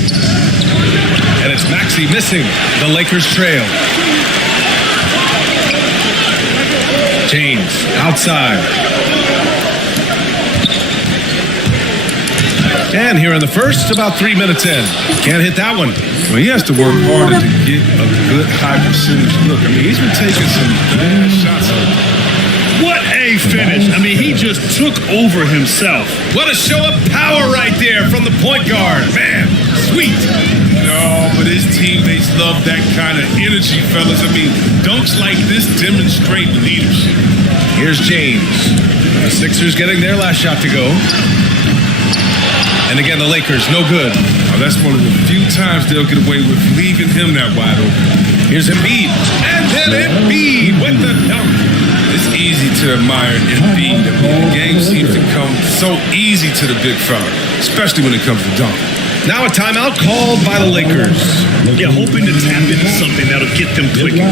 And it's Maxey missing. The Lakers trail. James outside. And here in the first, about 3 minutes in. Can't hit that one. Well, he has to work harder to get a good high percentage look. I mean, he's been taking some bad shots. What a finish. I mean, he just took over himself. What a show of power right there from the point guard. Man, sweet. No, but his teammates love that kind of energy, fellas. I mean, dunks like this demonstrate leadership. Here's James. The Sixers getting their last shot to go. And again, the Lakers, no good. Oh, that's one of the few times they'll get away with leaving him that wide open. Here's Embiid. And then Embiid with the dunk. It's easy to admire Embiid. The game seems to come so easy to the big fella, especially when it comes to dunk. Now a timeout called by the Lakers. Yeah, hoping to tap into something that'll get them clicking.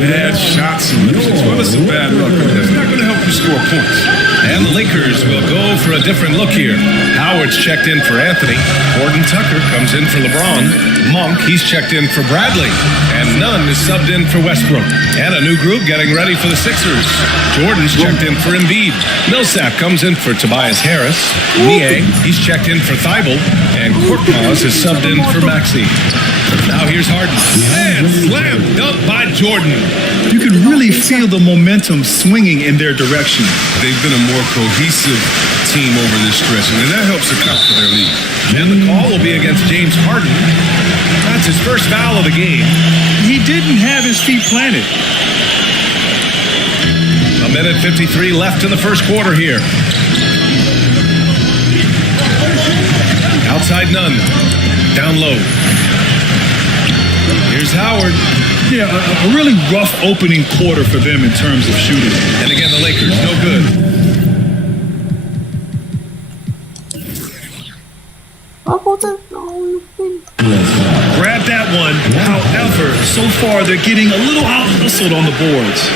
Bad shot solutions. Well, it's a bad look. That's not going to help you score points. And the Lakers will go for a different look here. Howard's checked in for Anthony. Gordon Tucker comes in for LeBron. Monk, he's checked in for Bradley. And Nunn is subbed in for Westbrook. And a new group getting ready for the Sixers. Jordan's checked in for Embiid. Millsap comes in for Tobias Harris. Niang, he's checked in for Thibault. And Korkmaz is subbed in for Maxey. Now here's Harden. And slam dunk by Jordan. You can really feel the momentum swinging in their direction. They've been a more cohesive team over this stretch, and that helps account for their lead. And the call will be against James Harden. That's his first foul of the game. He didn't have his feet planted. A minute 53 left in the first quarter here. Outside Nunn. Down low. Here's Howard. Yeah, a really rough opening quarter for them in terms of shooting. And again, the Lakers, no good. Grab that one. However, so far they're getting a little out-hustled on the boards.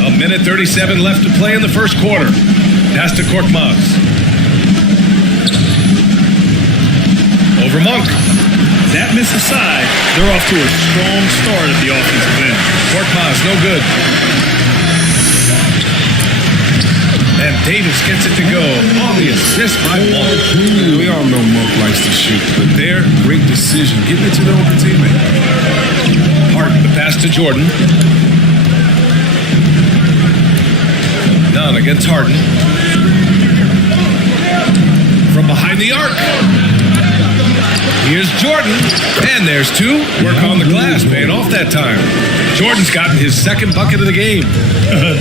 A minute 37 left to play in the first quarter. Pass to Korkmaz. Over Monk. That miss aside, they're off to a strong start at the offensive end. Korkmaz, no good. And Davis gets it to go on the assist by Monk. We all know Monk likes to shoot, but their great decision, getting it to their open teammate. Harden, the pass to Jordan. Nunn against Harden. From behind the arc. Here's Jordan. And there's two. Work on the glass, paying off that time. Jordan's gotten his second bucket of the game.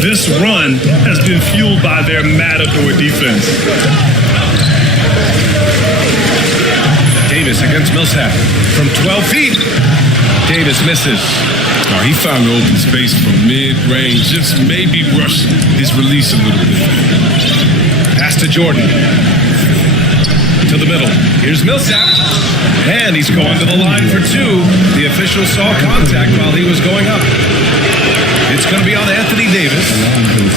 This run has been fueled by their matador defense. Davis against Millsap. From 12 feet. Davis misses. Oh, he found the open space from mid-range. Just maybe rush his release a little bit. Pass to Jordan. To the middle. Here's Millsap. And he's going to the line for two. The official saw contact while he was going up. It's going to be on Anthony Davis.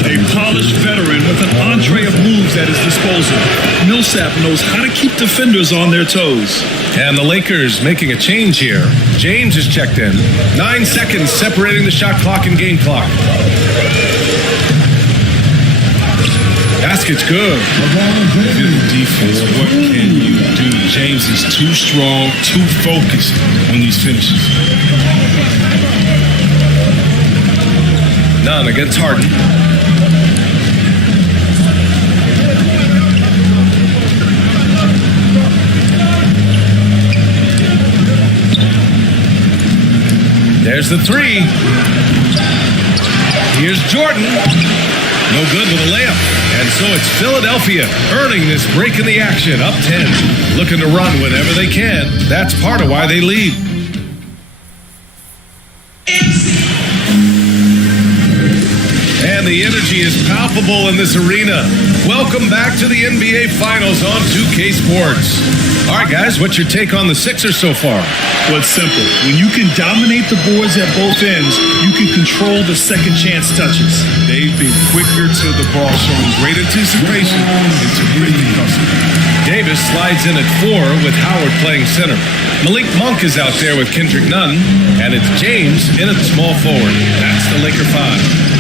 A polished veteran with an entree of moves at his disposal. Millsap knows how to keep defenders on their toes. And the Lakers making a change here. James is checked in. 9 seconds separating the shot clock and game clock. Basket's good. Good defense. What can you do? James is too strong, too focused on these finishes. Nunn against Harden. There's the three. Here's Jordan. No good with a layup. And so it's Philadelphia earning this break in the action. Up 10. Looking to run whenever they can. That's part of why they lead. And the energy is palpable in this arena. Welcome back to the NBA Finals on 2K Sports. All right, guys, what's your take on the Sixers so far? Well, it's simple. When you can dominate the boards at both ends, you can control the second chance touches. They've been quicker to the ball, showing great anticipation and terrific hustle. Davis slides in at 4 with Howard playing center. Malik Monk is out there with Kendrick Nunn, and it's James in at small forward. That's the Laker 5.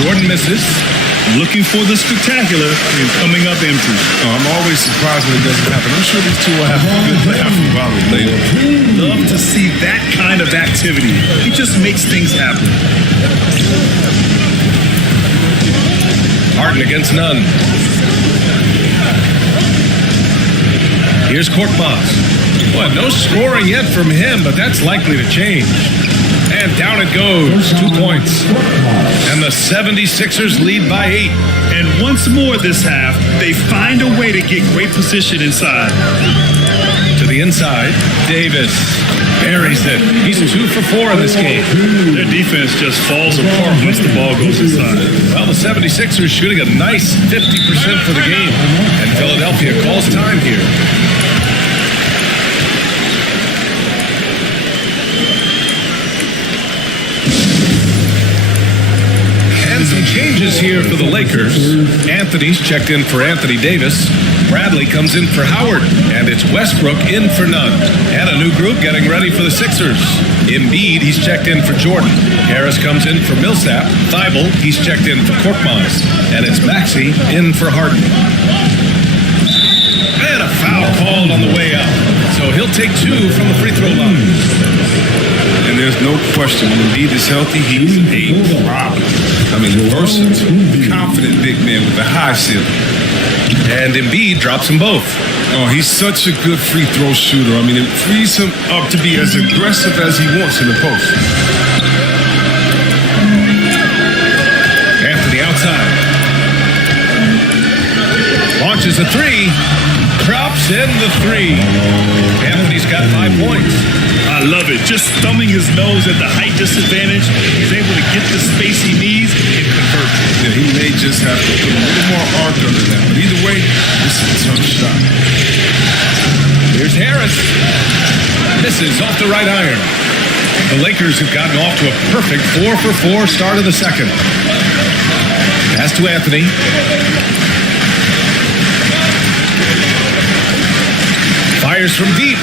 Jordan misses. Looking for the spectacular and coming up empty. I'm always surprised when it doesn't happen. I'm sure these two will have a good laugh about it later. Love to see that kind of activity. He just makes things happen. Harden against Nunn. Here's Korkmaz. Well, no scoring yet from him, but that's likely to change. And down it goes. 2 points. And the 76ers lead by 8. And once more this half, they find a way to get great position inside. To the inside, Davis buries it. He's 2 for 4 in this game. Their defense just falls apart once the ball goes inside. Well, the 76ers shooting a nice 50% for the game. And Philadelphia calls time here. Some changes here for the Lakers. Anthony's checked in for Anthony Davis. Bradley comes in for Howard. And it's Westbrook in for Nunn. And a new group getting ready for the Sixers. Embiid, he's checked in for Jordan. Harris comes in for Millsap. Thibault, he's checked in for Korkmaz. And it's Maxey in for Harden. And a foul called on the way out. So he'll take 2 from the free throw line. And there's no question, when Embiid is healthy, he's a problem. I mean, versatile, confident big man with a high ceiling. And Embiid drops them both. Oh, he's such a good free throw shooter. I mean, it frees him up to be as aggressive as he wants in the post. Anthony outside. Launches a 3. Drops in the 3. Anthony's got 5 points. I love it. Just thumbing his nose at the height disadvantage. He's able to get the space he needs and convert. Yeah, he may just have to put a little more arc under that. But either way, this is a tough shot. Here's Harris. Misses off the right iron. The Lakers have gotten off to a perfect 4 for 4 start of the second. Pass to Anthony. Fires from deep.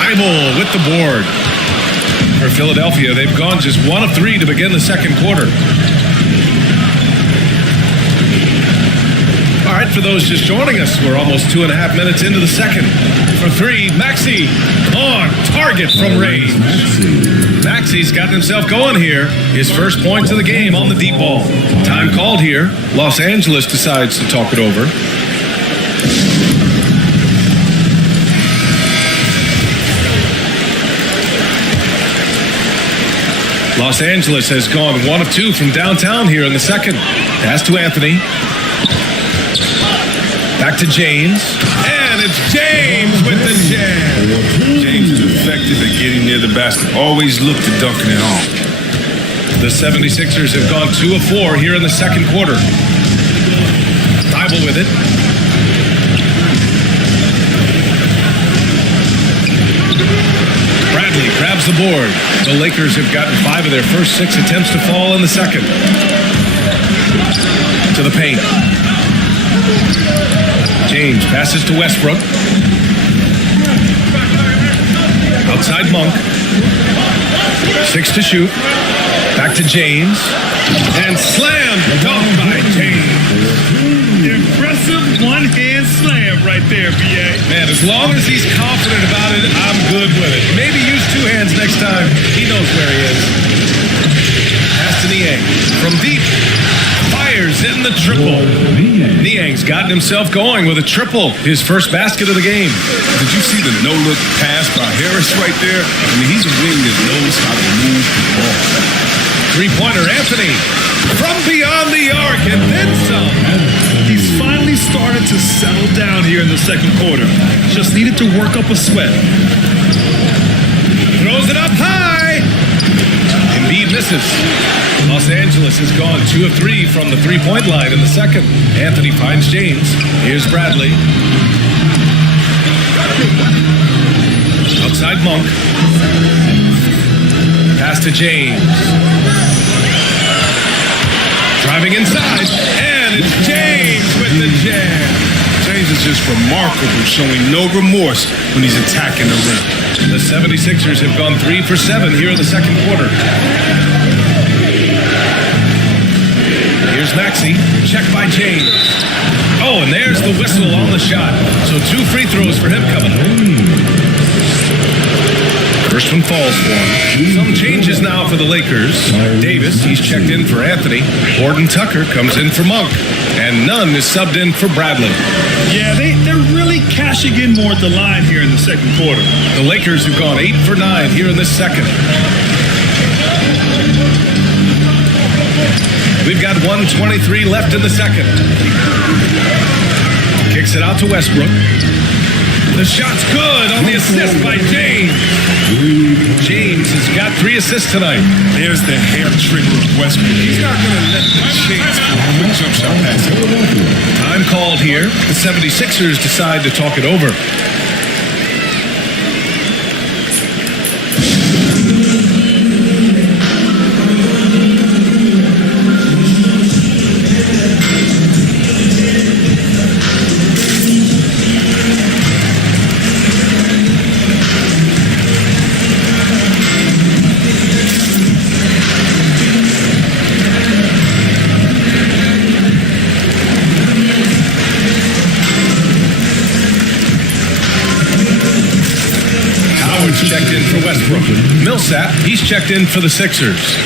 Thibault with the board. For Philadelphia, they've gone just 1 of 3 to begin the second quarter. All right, for those just joining us, we're almost 2.5 minutes into the second. For 3, Maxey on target from range. Maxey's gotten himself going here. His first points of the game on the deep ball. Time called here. Los Angeles decides to talk it over. Los Angeles has gone 1 of 2 from downtown here in the second. Pass to Anthony. Back to James. And it's James with the jam. James is effective at getting near the basket. Always look to dunking it home. The 76ers have gone 2 of 4 here in the second quarter. Thibault with it. Bradley grabs the board. The Lakers have gotten 5 of their first 6 attempts to fall in the second. To the paint. James passes to Westbrook. Outside Monk. 6 to shoot. Back to James. And slammed dunk by James. Impressive immersive one-hand slam right there, BA. Man, as long as he's confident about it, I'm good with it. Maybe use two hands next time. He knows where he is. Pass to Niang. From deep. Fires in the triple. Niang's gotten himself going with a triple. His first basket of the game. Did you see the no-look pass by Harris right there? I mean, he's a wing that knows how to move the ball. Three-pointer, Anthony. From beyond the arc and then some. He's finally started to settle down here in the second quarter. Just needed to work up a sweat. Throws it up high. Embiid misses. Los Angeles has gone 2 of 3 from the three-point line in the second. Anthony finds James. Here's Bradley. Outside Monk. Pass to James. Driving inside. And it's James with the jam. James is just remarkable, showing no remorse when he's attacking the rim. The 76ers have gone 3 for 7 here in the second quarter. Here's Maxey. Check by James. Oh, and there's the whistle on the shot. So 2 free throws for him coming up. First one falls for him. Some changes now for the Lakers. Davis, he's checked in for Anthony. Gordon Tucker comes in for Monk. And Nunn is subbed in for Bradley. Yeah, they're really cashing in more at the line here in the second quarter. The Lakers have gone 8 for 9 here in this second. We've got 1:23 left in the second. Kicks it out to Westbrook. The shot's good on the assist by James. James has got 3 assists tonight. There's the hair trigger of Westbrook. He's not going to let the chance for a quick jump shot pass him. Time called here. The 76ers decide to talk it over. Checked in for Westbrook. Millsap, he's checked in for the Sixers.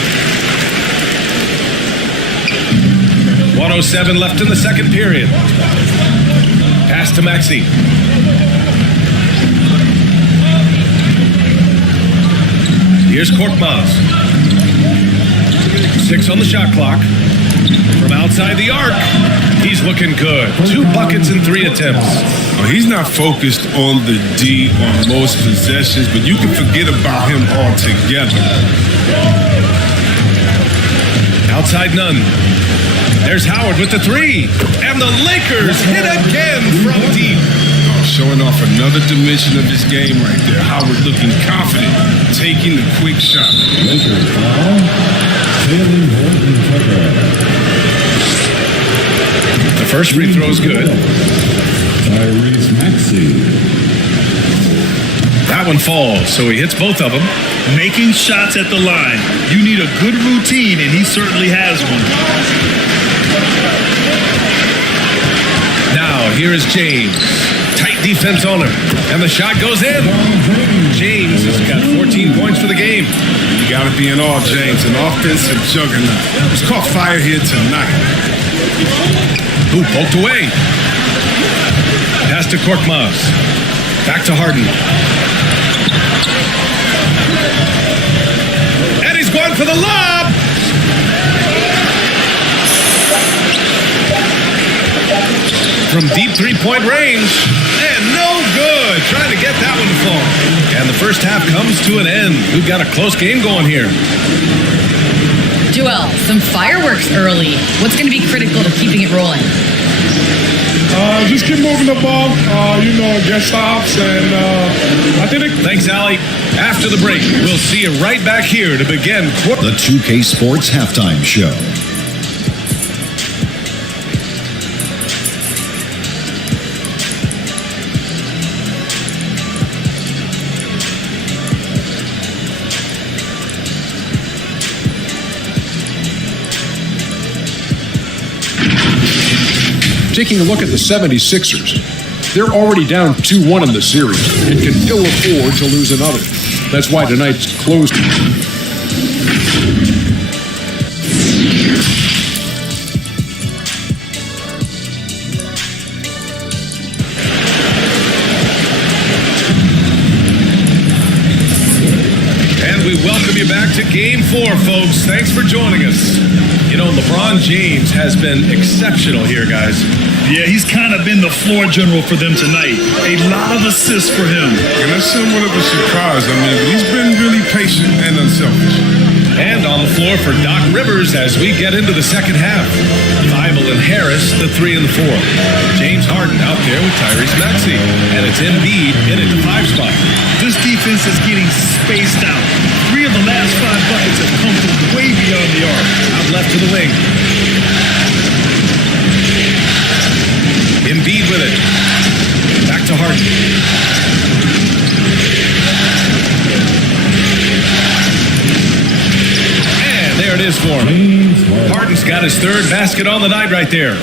1:07 left in the second period. Pass to Maxey. Here's Korkmaz. 6 on the shot clock. From outside the arc, he's looking good. 2 buckets in 3 attempts. He's not focused on the D on most possessions, but you can forget about him altogether. Outside Nunn. There's Howard with the 3. And the Lakers hit again from deep. Showing off another dimension of his game right there. Howard looking confident, taking the quick shot. Lakers foul. Taylor Horton Tucker. The first free throw is good. Tyrese Maxey. That one falls, so he hits both of them. Making shots at the line. You need a good routine, and he certainly has one. Now, here is James. Tight defense on him. And the shot goes in. James has got 14 points for the game. You got to be in awe, James. An offensive juggernaut. He's caught fire here tonight. Ooh, poked away. Pass to Korkmaz. Back to Harden. And he's going for the lob. From deep three-point range. And no good. Trying to get that one to fall. And the first half comes to an end. We've got a close game going here. Joel, some fireworks early. What's going to be critical to keeping it rolling? Just keep moving the ball, against stops, and I think Thanks, Allie. After the break, we'll see you right back here to begin the 2K Sports Halftime Show. taking a look at the 76ers. They're already down 2-1 in the series and can ill afford to lose another. That's why tonight's close. We welcome you back to Game 4, folks. Thanks for joining us. You know, LeBron James has been exceptional here, guys. Yeah, he's kind of been the floor general for them tonight. A lot of assists for him. And that's somewhat of a surprise. I mean, he's been really patient and unselfish. And on the floor for Doc Rivers as we get into the second half. Thibault and Harris, the 3 and the 4. James Harden out there with Tyrese Maxey. And it's Embiid in at the 5 spot. This defense is getting spaced out. 3 of the last 5 buckets have come from way beyond the arc. Out left to the wing. Embiid with it. Back to Harden. And there it is for him. Harden's got his 3rd basket on the night right there.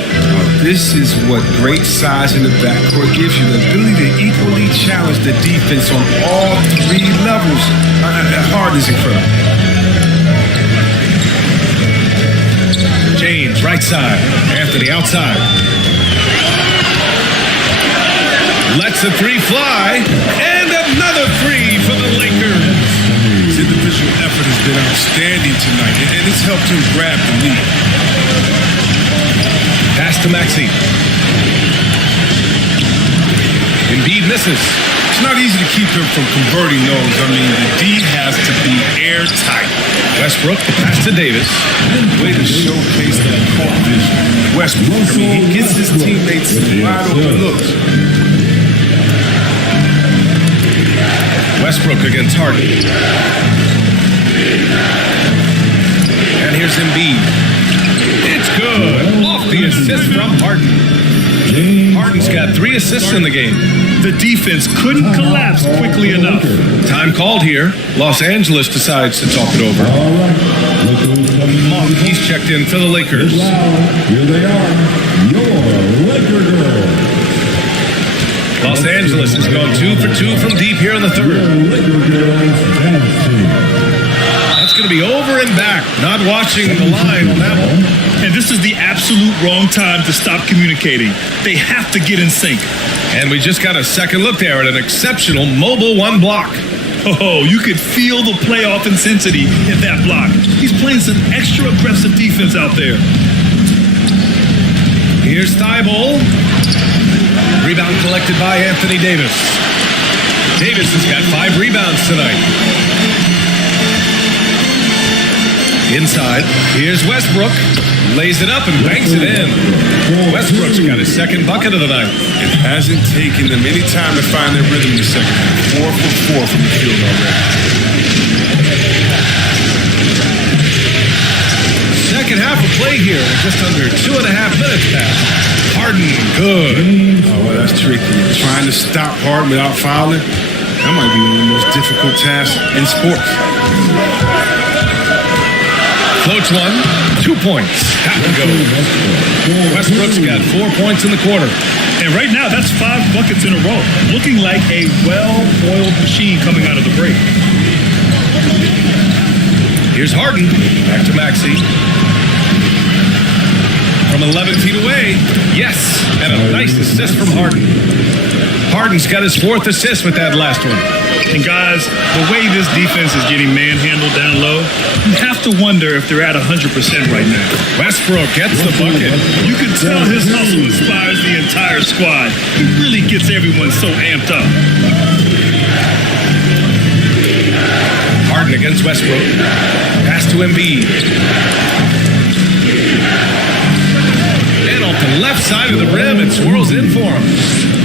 This is what great size in the backcourt gives you, the ability to equally challenge the defense on all 3 levels. Harden's incredible. James, right side. Anthony outside. Lets the 3 fly. And another 3 for the Lakers. His individual effort has been outstanding tonight, and it's helped him grab the lead. Pass to Maxey. Embiid misses. It's not easy to keep him from converting those. I mean, the D has to be airtight. Westbrook, the pass to Davis. Way to showcase that court vision. Westbrook, I mean, he gets his teammates wide open looks. Westbrook against Harden. And here's Embiid. It's good. Off the assist from Harden. Harden's got 3 assists in the game. The defense couldn't collapse quickly enough. Time called here. Los Angeles decides to talk it over. Monk, he's checked in for the Lakers. Here they are, your Laker girls. Los Angeles has gone 2 for 2 from deep here in the 3rd. That's going to be over and back. Not watching the line on that one. And this is the absolute wrong time to stop communicating. They have to get in sync. And we just got a second look there at an exceptional mobile 1 block. Oh, you could feel the playoff intensity in that block. He's playing some extra aggressive defense out there. Here's Thibault. Rebound collected by Anthony Davis. Davis has got 5 rebounds tonight. Inside, here's Westbrook. Lays it up and banks it in. Westbrook's got his 2nd bucket of the night. It hasn't taken them any time to find their rhythm in the second half. 4 for 4 from the field already. Second half of play here, just under 2.5 minutes passed. Harden, good. Oh, well, that's tricky. Trying to stop Harden without fouling, that might be one of the most difficult tasks in sports. Floats 1, 2 points. That would go. Westbrook's got 4 points in the quarter. And right now, that's 5 buckets in a row. Looking like a well-oiled machine coming out of the break. Here's Harden. Back to Maxey. From 11 feet away. Yes. And a nice assist from Harden. Harden's got his 4th assist with that last one. And guys, the way this defense is getting manhandled down low, you have to wonder if they're at 100% right now. Westbrook gets the bucket. You can tell his hustle inspires the entire squad. He really gets everyone so amped up. Harden against Westbrook. Pass to Embiid. And off the left side of the rim, it swirls in for him.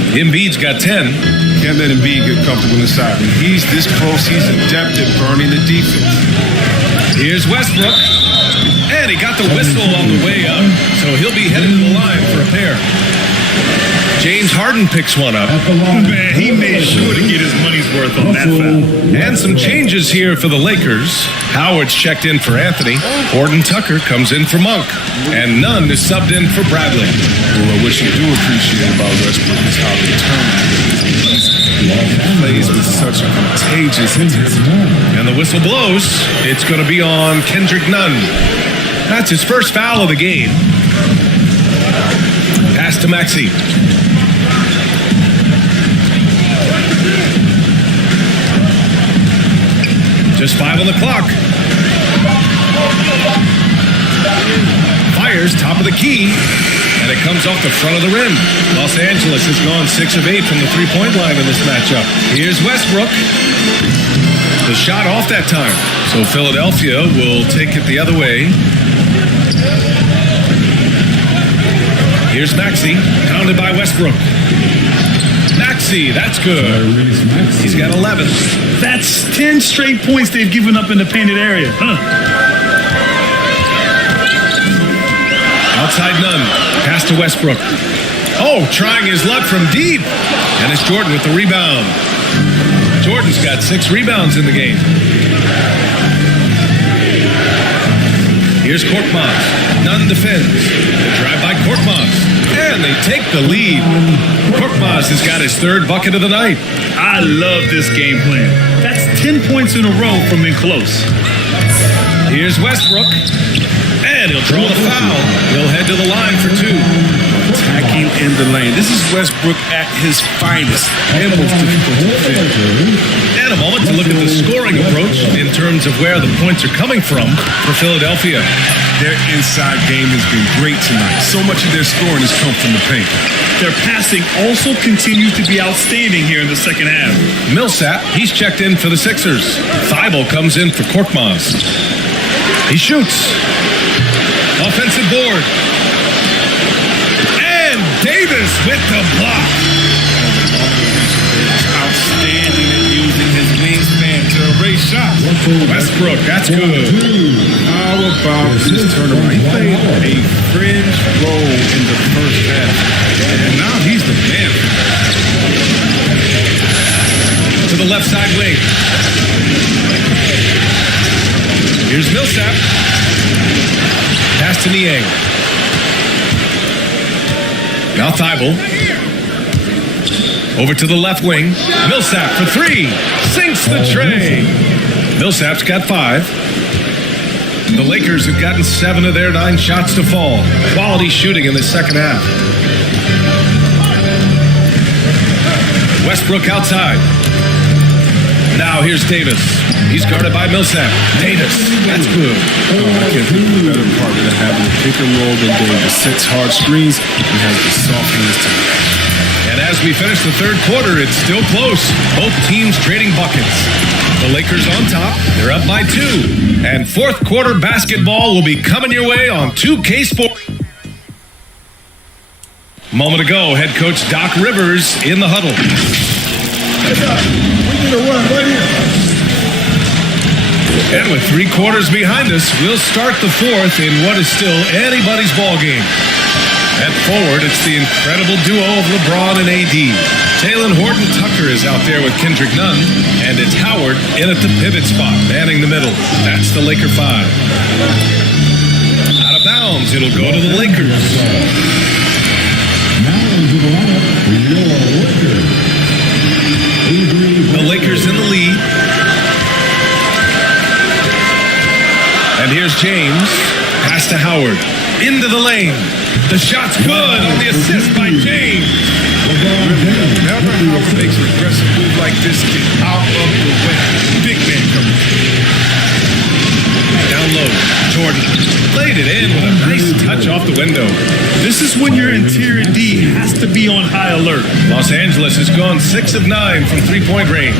Embiid's got 10. Can't let Embiid get comfortable inside. When he's this close, he's adept at burning the defense. Here's Westbrook. And he got the whistle on the way up, so he'll be headed to the line for a pair. James Harden picks one up. Man, he made sure to get his money's worth on that foul. And some changes here for the Lakers. Howard's checked in for Anthony. Horton Tucker comes in for Monk. And Nunn is subbed in for Bradley. Well, what you do appreciate about Westbrook is how determined he plays with such a contagious intensity. And the whistle blows. It's going to be on Kendrick Nunn. That's his first foul of the game. Pass to Maxey. Just 5 on the clock. Fires top of the key, and it comes off the front of the rim. Los Angeles has gone 6 of 8 from the three-point line in this matchup. Here's Westbrook. The shot off that time. So Philadelphia will take it the other way. Here's Maxey, pounded by Westbrook. Maxey, that's good. He's got 11. That's 10 straight points they've given up in the painted area. Outside Nunn. Pass to Westbrook. Oh, trying his luck from deep. And it's Jordan with the rebound. Jordan's got 6 rebounds in the game. Here's Korkmaz. Nunn defends. The drive by Korkmaz. And they take the lead. Korkmaz has got his 3rd bucket of the night. I love this game plan. That's 10 points in a row from in close. Here's Westbrook. And he'll draw the foul. He'll head to the line for 2. Attacking in the lane. This is Westbrook at his finest and most difficult to defend. And a moment to look at the scoring approach in terms of where the points are coming from for Philadelphia. Their inside game has been great tonight. So much of their scoring has come from the paint. Their passing also continues to be outstanding here in the second half. Millsap, he's checked in for the Sixers. Thibault comes in for Korkmaz. He shoots. Offensive board. And Davis with the block. Outstanding at using his wingspan to erase shots. Westbrook, that's good. How about this turnaround? He played a fringe role in the first half, and now he's the man. To the left side wing. Here's Millsap. Pass to Niang. Now Thibault. Over to the left wing. Millsap for 3. Sinks the tray. Millsap's got 5. The Lakers have gotten 7 of their 9 shots to fall. Quality shooting in the second half. Westbrook outside. Now here's Davis. He's guarded by Millsap. Davis, that's good. I can't think of a better partner to have in the pick and roll than Davis. Sets hard screens and has the softness to it. And as we finish the third quarter, it's still close. Both teams trading buckets. The Lakers on top. They're up by 2. And fourth quarter basketball will be coming your way on 2K Sports. Moment ago, head coach Doc Rivers in the huddle. We need a run right here. And with 3 quarters behind us, we'll start the fourth in what is still anybody's ball game. At forward, it's the incredible duo of LeBron and AD. Talen Horton-Tucker is out there with Kendrick Nunn, and it's Howard in at the pivot spot, manning the middle. That's the Laker 5. Out of bounds, it'll go to the Lakers. Now into the lineup, your Lakers. The Lakers in the lead. And here's James. Pass to Howard. Into the lane. The shot's good on the assist by James. Never Howard makes an aggressive move like this, get out of the way. Big man coming. Down low. Jordan played it in with a nice touch off the window. This is when your interior D has to be on high alert. Los Angeles has gone 6 of 9 from 3-point range.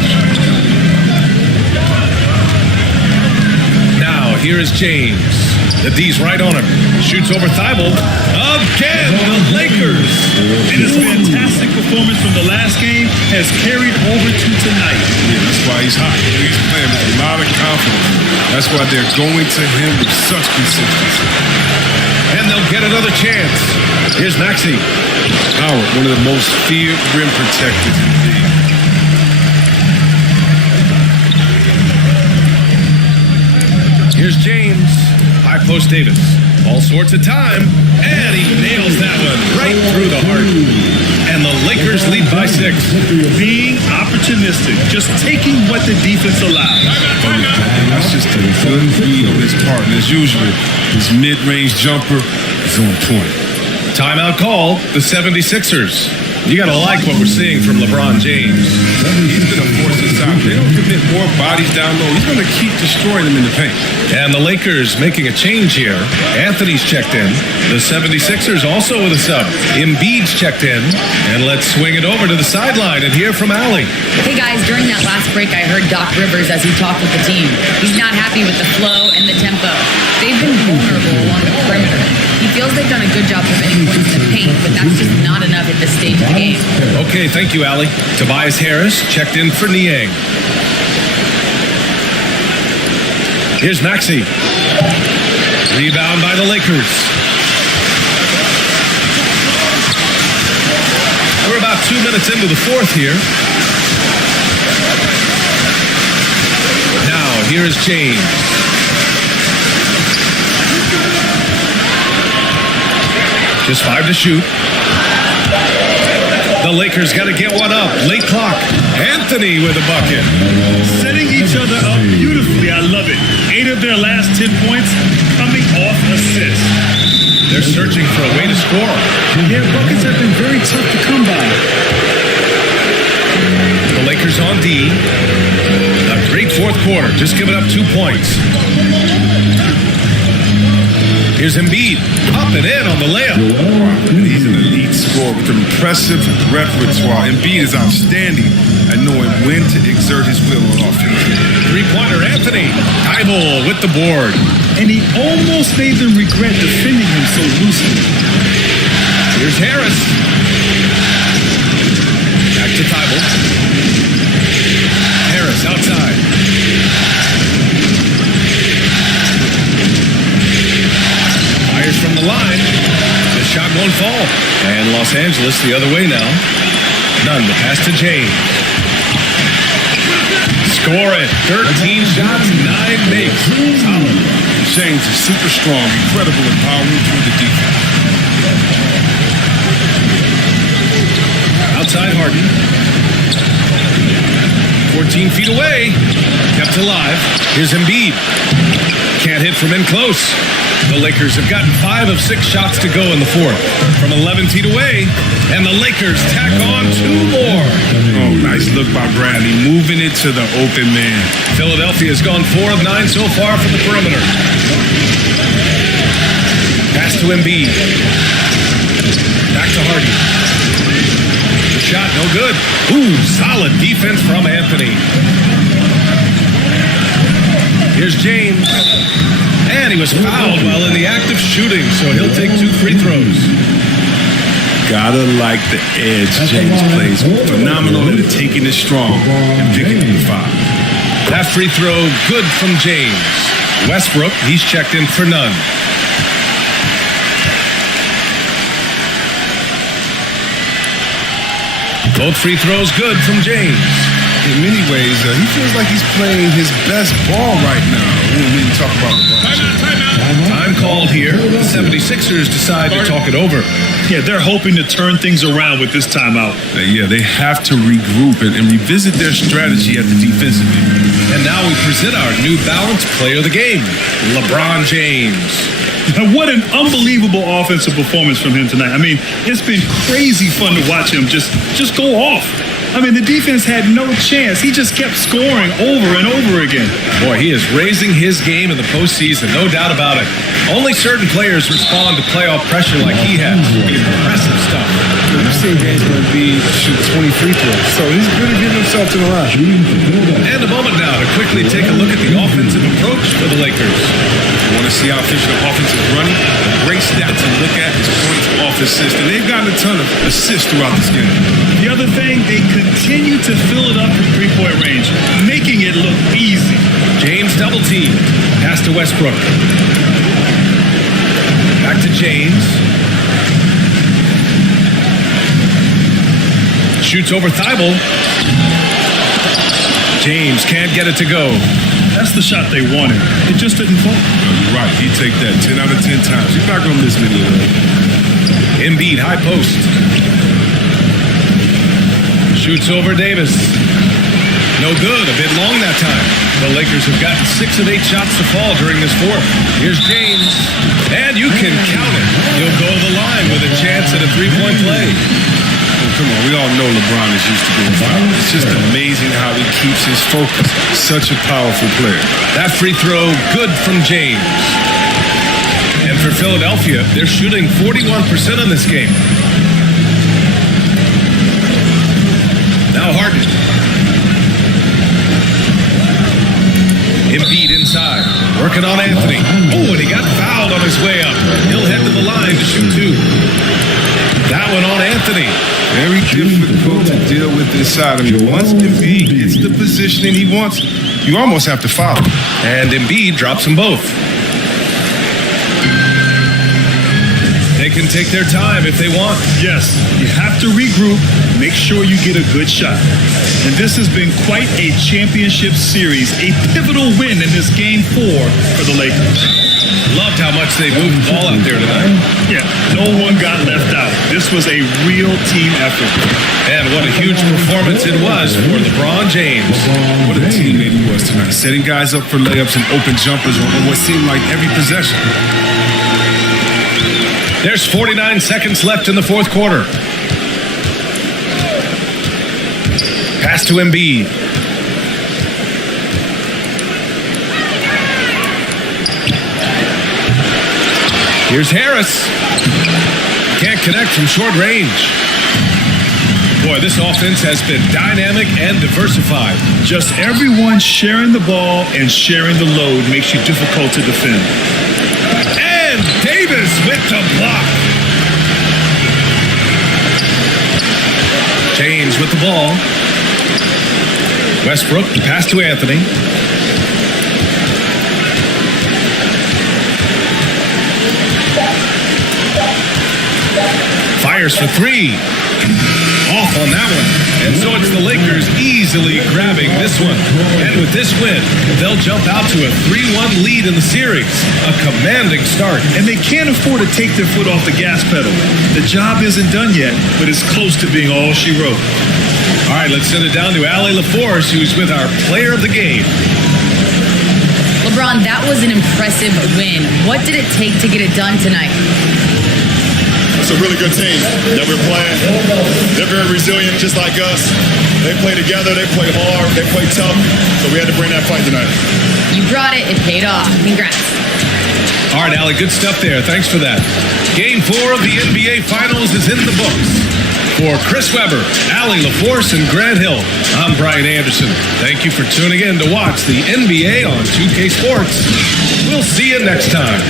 Now, here is James. The D's right on him. Shoots over Thibault. Again, the Lakers. And his fantastic performance from the last game has carried over to tonight. Yeah, that's why he's hot. He's playing with a lot of confidence. That's why they're going to him with such consistency. And they'll get another chance. Here's Maxey. Howard, one of the most feared rim protectors in the league. Here's James. High post Davis. All sorts of time. And he nails that one right through the heart. And the Lakers lead by 6. Being opportunistic, just taking what the defense allows. That's just a good read on his partner. As usual, his mid-range jumper is on point. Timeout call, the 76ers. You got to like what we're seeing from LeBron James. He's going to force this out. They don't commit more bodies down low. He's going to keep destroying them in the paint. And the Lakers making a change here. Anthony's checked in. The 76ers also with a sub. Embiid's checked in. And let's swing it over to the sideline and hear from Allie. Hey guys, during that last break, I heard Doc Rivers as he talked with the team. He's not happy with the flow and the tempo. They've been vulnerable along the perimeter. He feels they've done a good job preventing points in the paint, but that's just not enough at this stage of the game. Okay, thank you, Allie. Tobias Harris checked in for Niang. Here's Maxey. Rebound by the Lakers. We're about 2 minutes into the fourth here. Now, here is James. Just 5 to shoot. The Lakers got to get one up. Late clock. Anthony with a bucket. Setting each other up beautifully. I love it. 8 of their last 10 points coming off assists. They're searching for a way to score. Yeah, buckets have been very tough to come by. The Lakers on D. A great fourth quarter. Just giving up 2 points. Here's Embiid. Up and in on the layup. He's an elite scorer with impressive repertoire. Embiid is outstanding at knowing when to exert his will on offense. Three-pointer Anthony. Thibault with the board. And he almost made them regret defending him so loosely. Here's Harris. Back to Thibault. Harris outside. Fires from the line. The shot won't fall. And Los Angeles the other way now. None. The pass to James. Score it. 13 shots, 9 makes. Solid. James is super strong, incredible empowerment through the defense. Outside Harden. 14 feet away. Kept alive. Here's Embiid. Can't hit from in close. The Lakers have gotten 5 of 6 shots to go in the fourth. From 11 feet away. And the Lakers tack on 2 more. Oh, nice look by Bradley, moving it to the open man. Philadelphia's gone 4 of 9 so far from the perimeter. Pass to Embiid. Back to Harden. The shot, no good. Ooh, solid defense from Anthony. Here's James. And he was fouled while in the act of shooting, so he'll take 2 free throws. Gotta like the edge James plays. Phenomenal at taking it strong and picking up the foul. That free throw good from James. Westbrook, he's checked in for none. Both free throws good from James. In many ways, he feels like he's playing his best ball right now when we talk about LeBron. Time called here. The 76ers decide to talk it over. Yeah, they're hoping to turn things around with this timeout. Yeah, they have to regroup and revisit their strategy at the defensive end. And now we present our new balanced player of the game, LeBron James. What an unbelievable offensive performance from him tonight. I mean, it's been crazy fun to watch him just go off. I mean, the defense had no chance. He just kept scoring over and over again. Boy, he is raising his game in the postseason, no doubt about it. Only certain players respond to playoff pressure like he has. Impressive stuff. We've seen games where Embiid shoot 20 free throws, so he's really getting himself to the line. And a moment now to quickly take a look at the offensive approach for the Lakers. You want to see how efficient offensive running? A great stat to look at is points off assist, and they've gotten a ton of assists throughout this game. The other thing, they continue to fill it up from three-point range, making it look easy. James double team. Pass to Westbrook. Back Back to James. Shoots over Thibault. James can't get it to go. That's the shot they wanted. It just didn't fall. No, you're right. He'd take that 10 out of 10 times. He's not going to miss many of them. Embiid, high post. Shoots over Davis. No good. A bit long that time. The Lakers have gotten 6 of 8 shots to fall during this fourth. Here's James. And you can count it. He'll go to the line with a chance at a three-point play. Oh, come on. We all know LeBron is used to getting fouled. It's just amazing how he keeps his focus. Such a powerful player. That free throw, good from James. And for Philadelphia, they're shooting 41% in this game. Now Harden. Embiid inside, working on Anthony. Oh, and he got fouled on his way up. He'll head to the line to shoot 2. That one on Anthony. Very difficult to deal with this side. I mean, once Embiid gets the positioning he wants, you almost have to foul him. And Embiid drops them both. They can take their time if they want. Yes, you have to regroup, make sure you get a good shot. And this has been quite a championship series, a pivotal win in this game 4 for the Lakers. Loved how much they moved the ball out there tonight. Yeah, no one got left out. This was a real team effort. And what a huge performance it was for LeBron James. What a teammate he was tonight, setting guys up for layups and open jumpers on what seemed like every possession. There's 49 seconds left in the fourth quarter. Pass to Embiid. Here's Harris. Can't connect from short range. Boy, this offense has been dynamic and diversified. Just everyone sharing the ball and sharing the load makes you difficult to defend. And Davis with the block. James with the ball. Westbrook, pass to Anthony. Fires for 3. Off on that one. And so it's the Lakers easily grabbing this one. And with this win, they'll jump out to a 3-1 lead in the series. A commanding start. And they can't afford to take their foot off the gas pedal. The job isn't done yet, but it's close to being all she wrote. All right, let's send it down to Allie LaForce, who's with our player of the game. LeBron, that was an impressive win. What did it take to get it done tonight? It's a really good team that we're playing. They're very resilient, just like us. They play together, they play hard, they play tough. So we had to bring that fight tonight. You brought it. It paid off. Congrats. All right, Allie, good stuff there. Thanks for that. Game 4 of the NBA Finals is in the books. For Chris Webber, Allie LaForce, and Grant Hill, I'm Brian Anderson. Thank you for tuning in to watch the NBA on 2K Sports. We'll see you next time.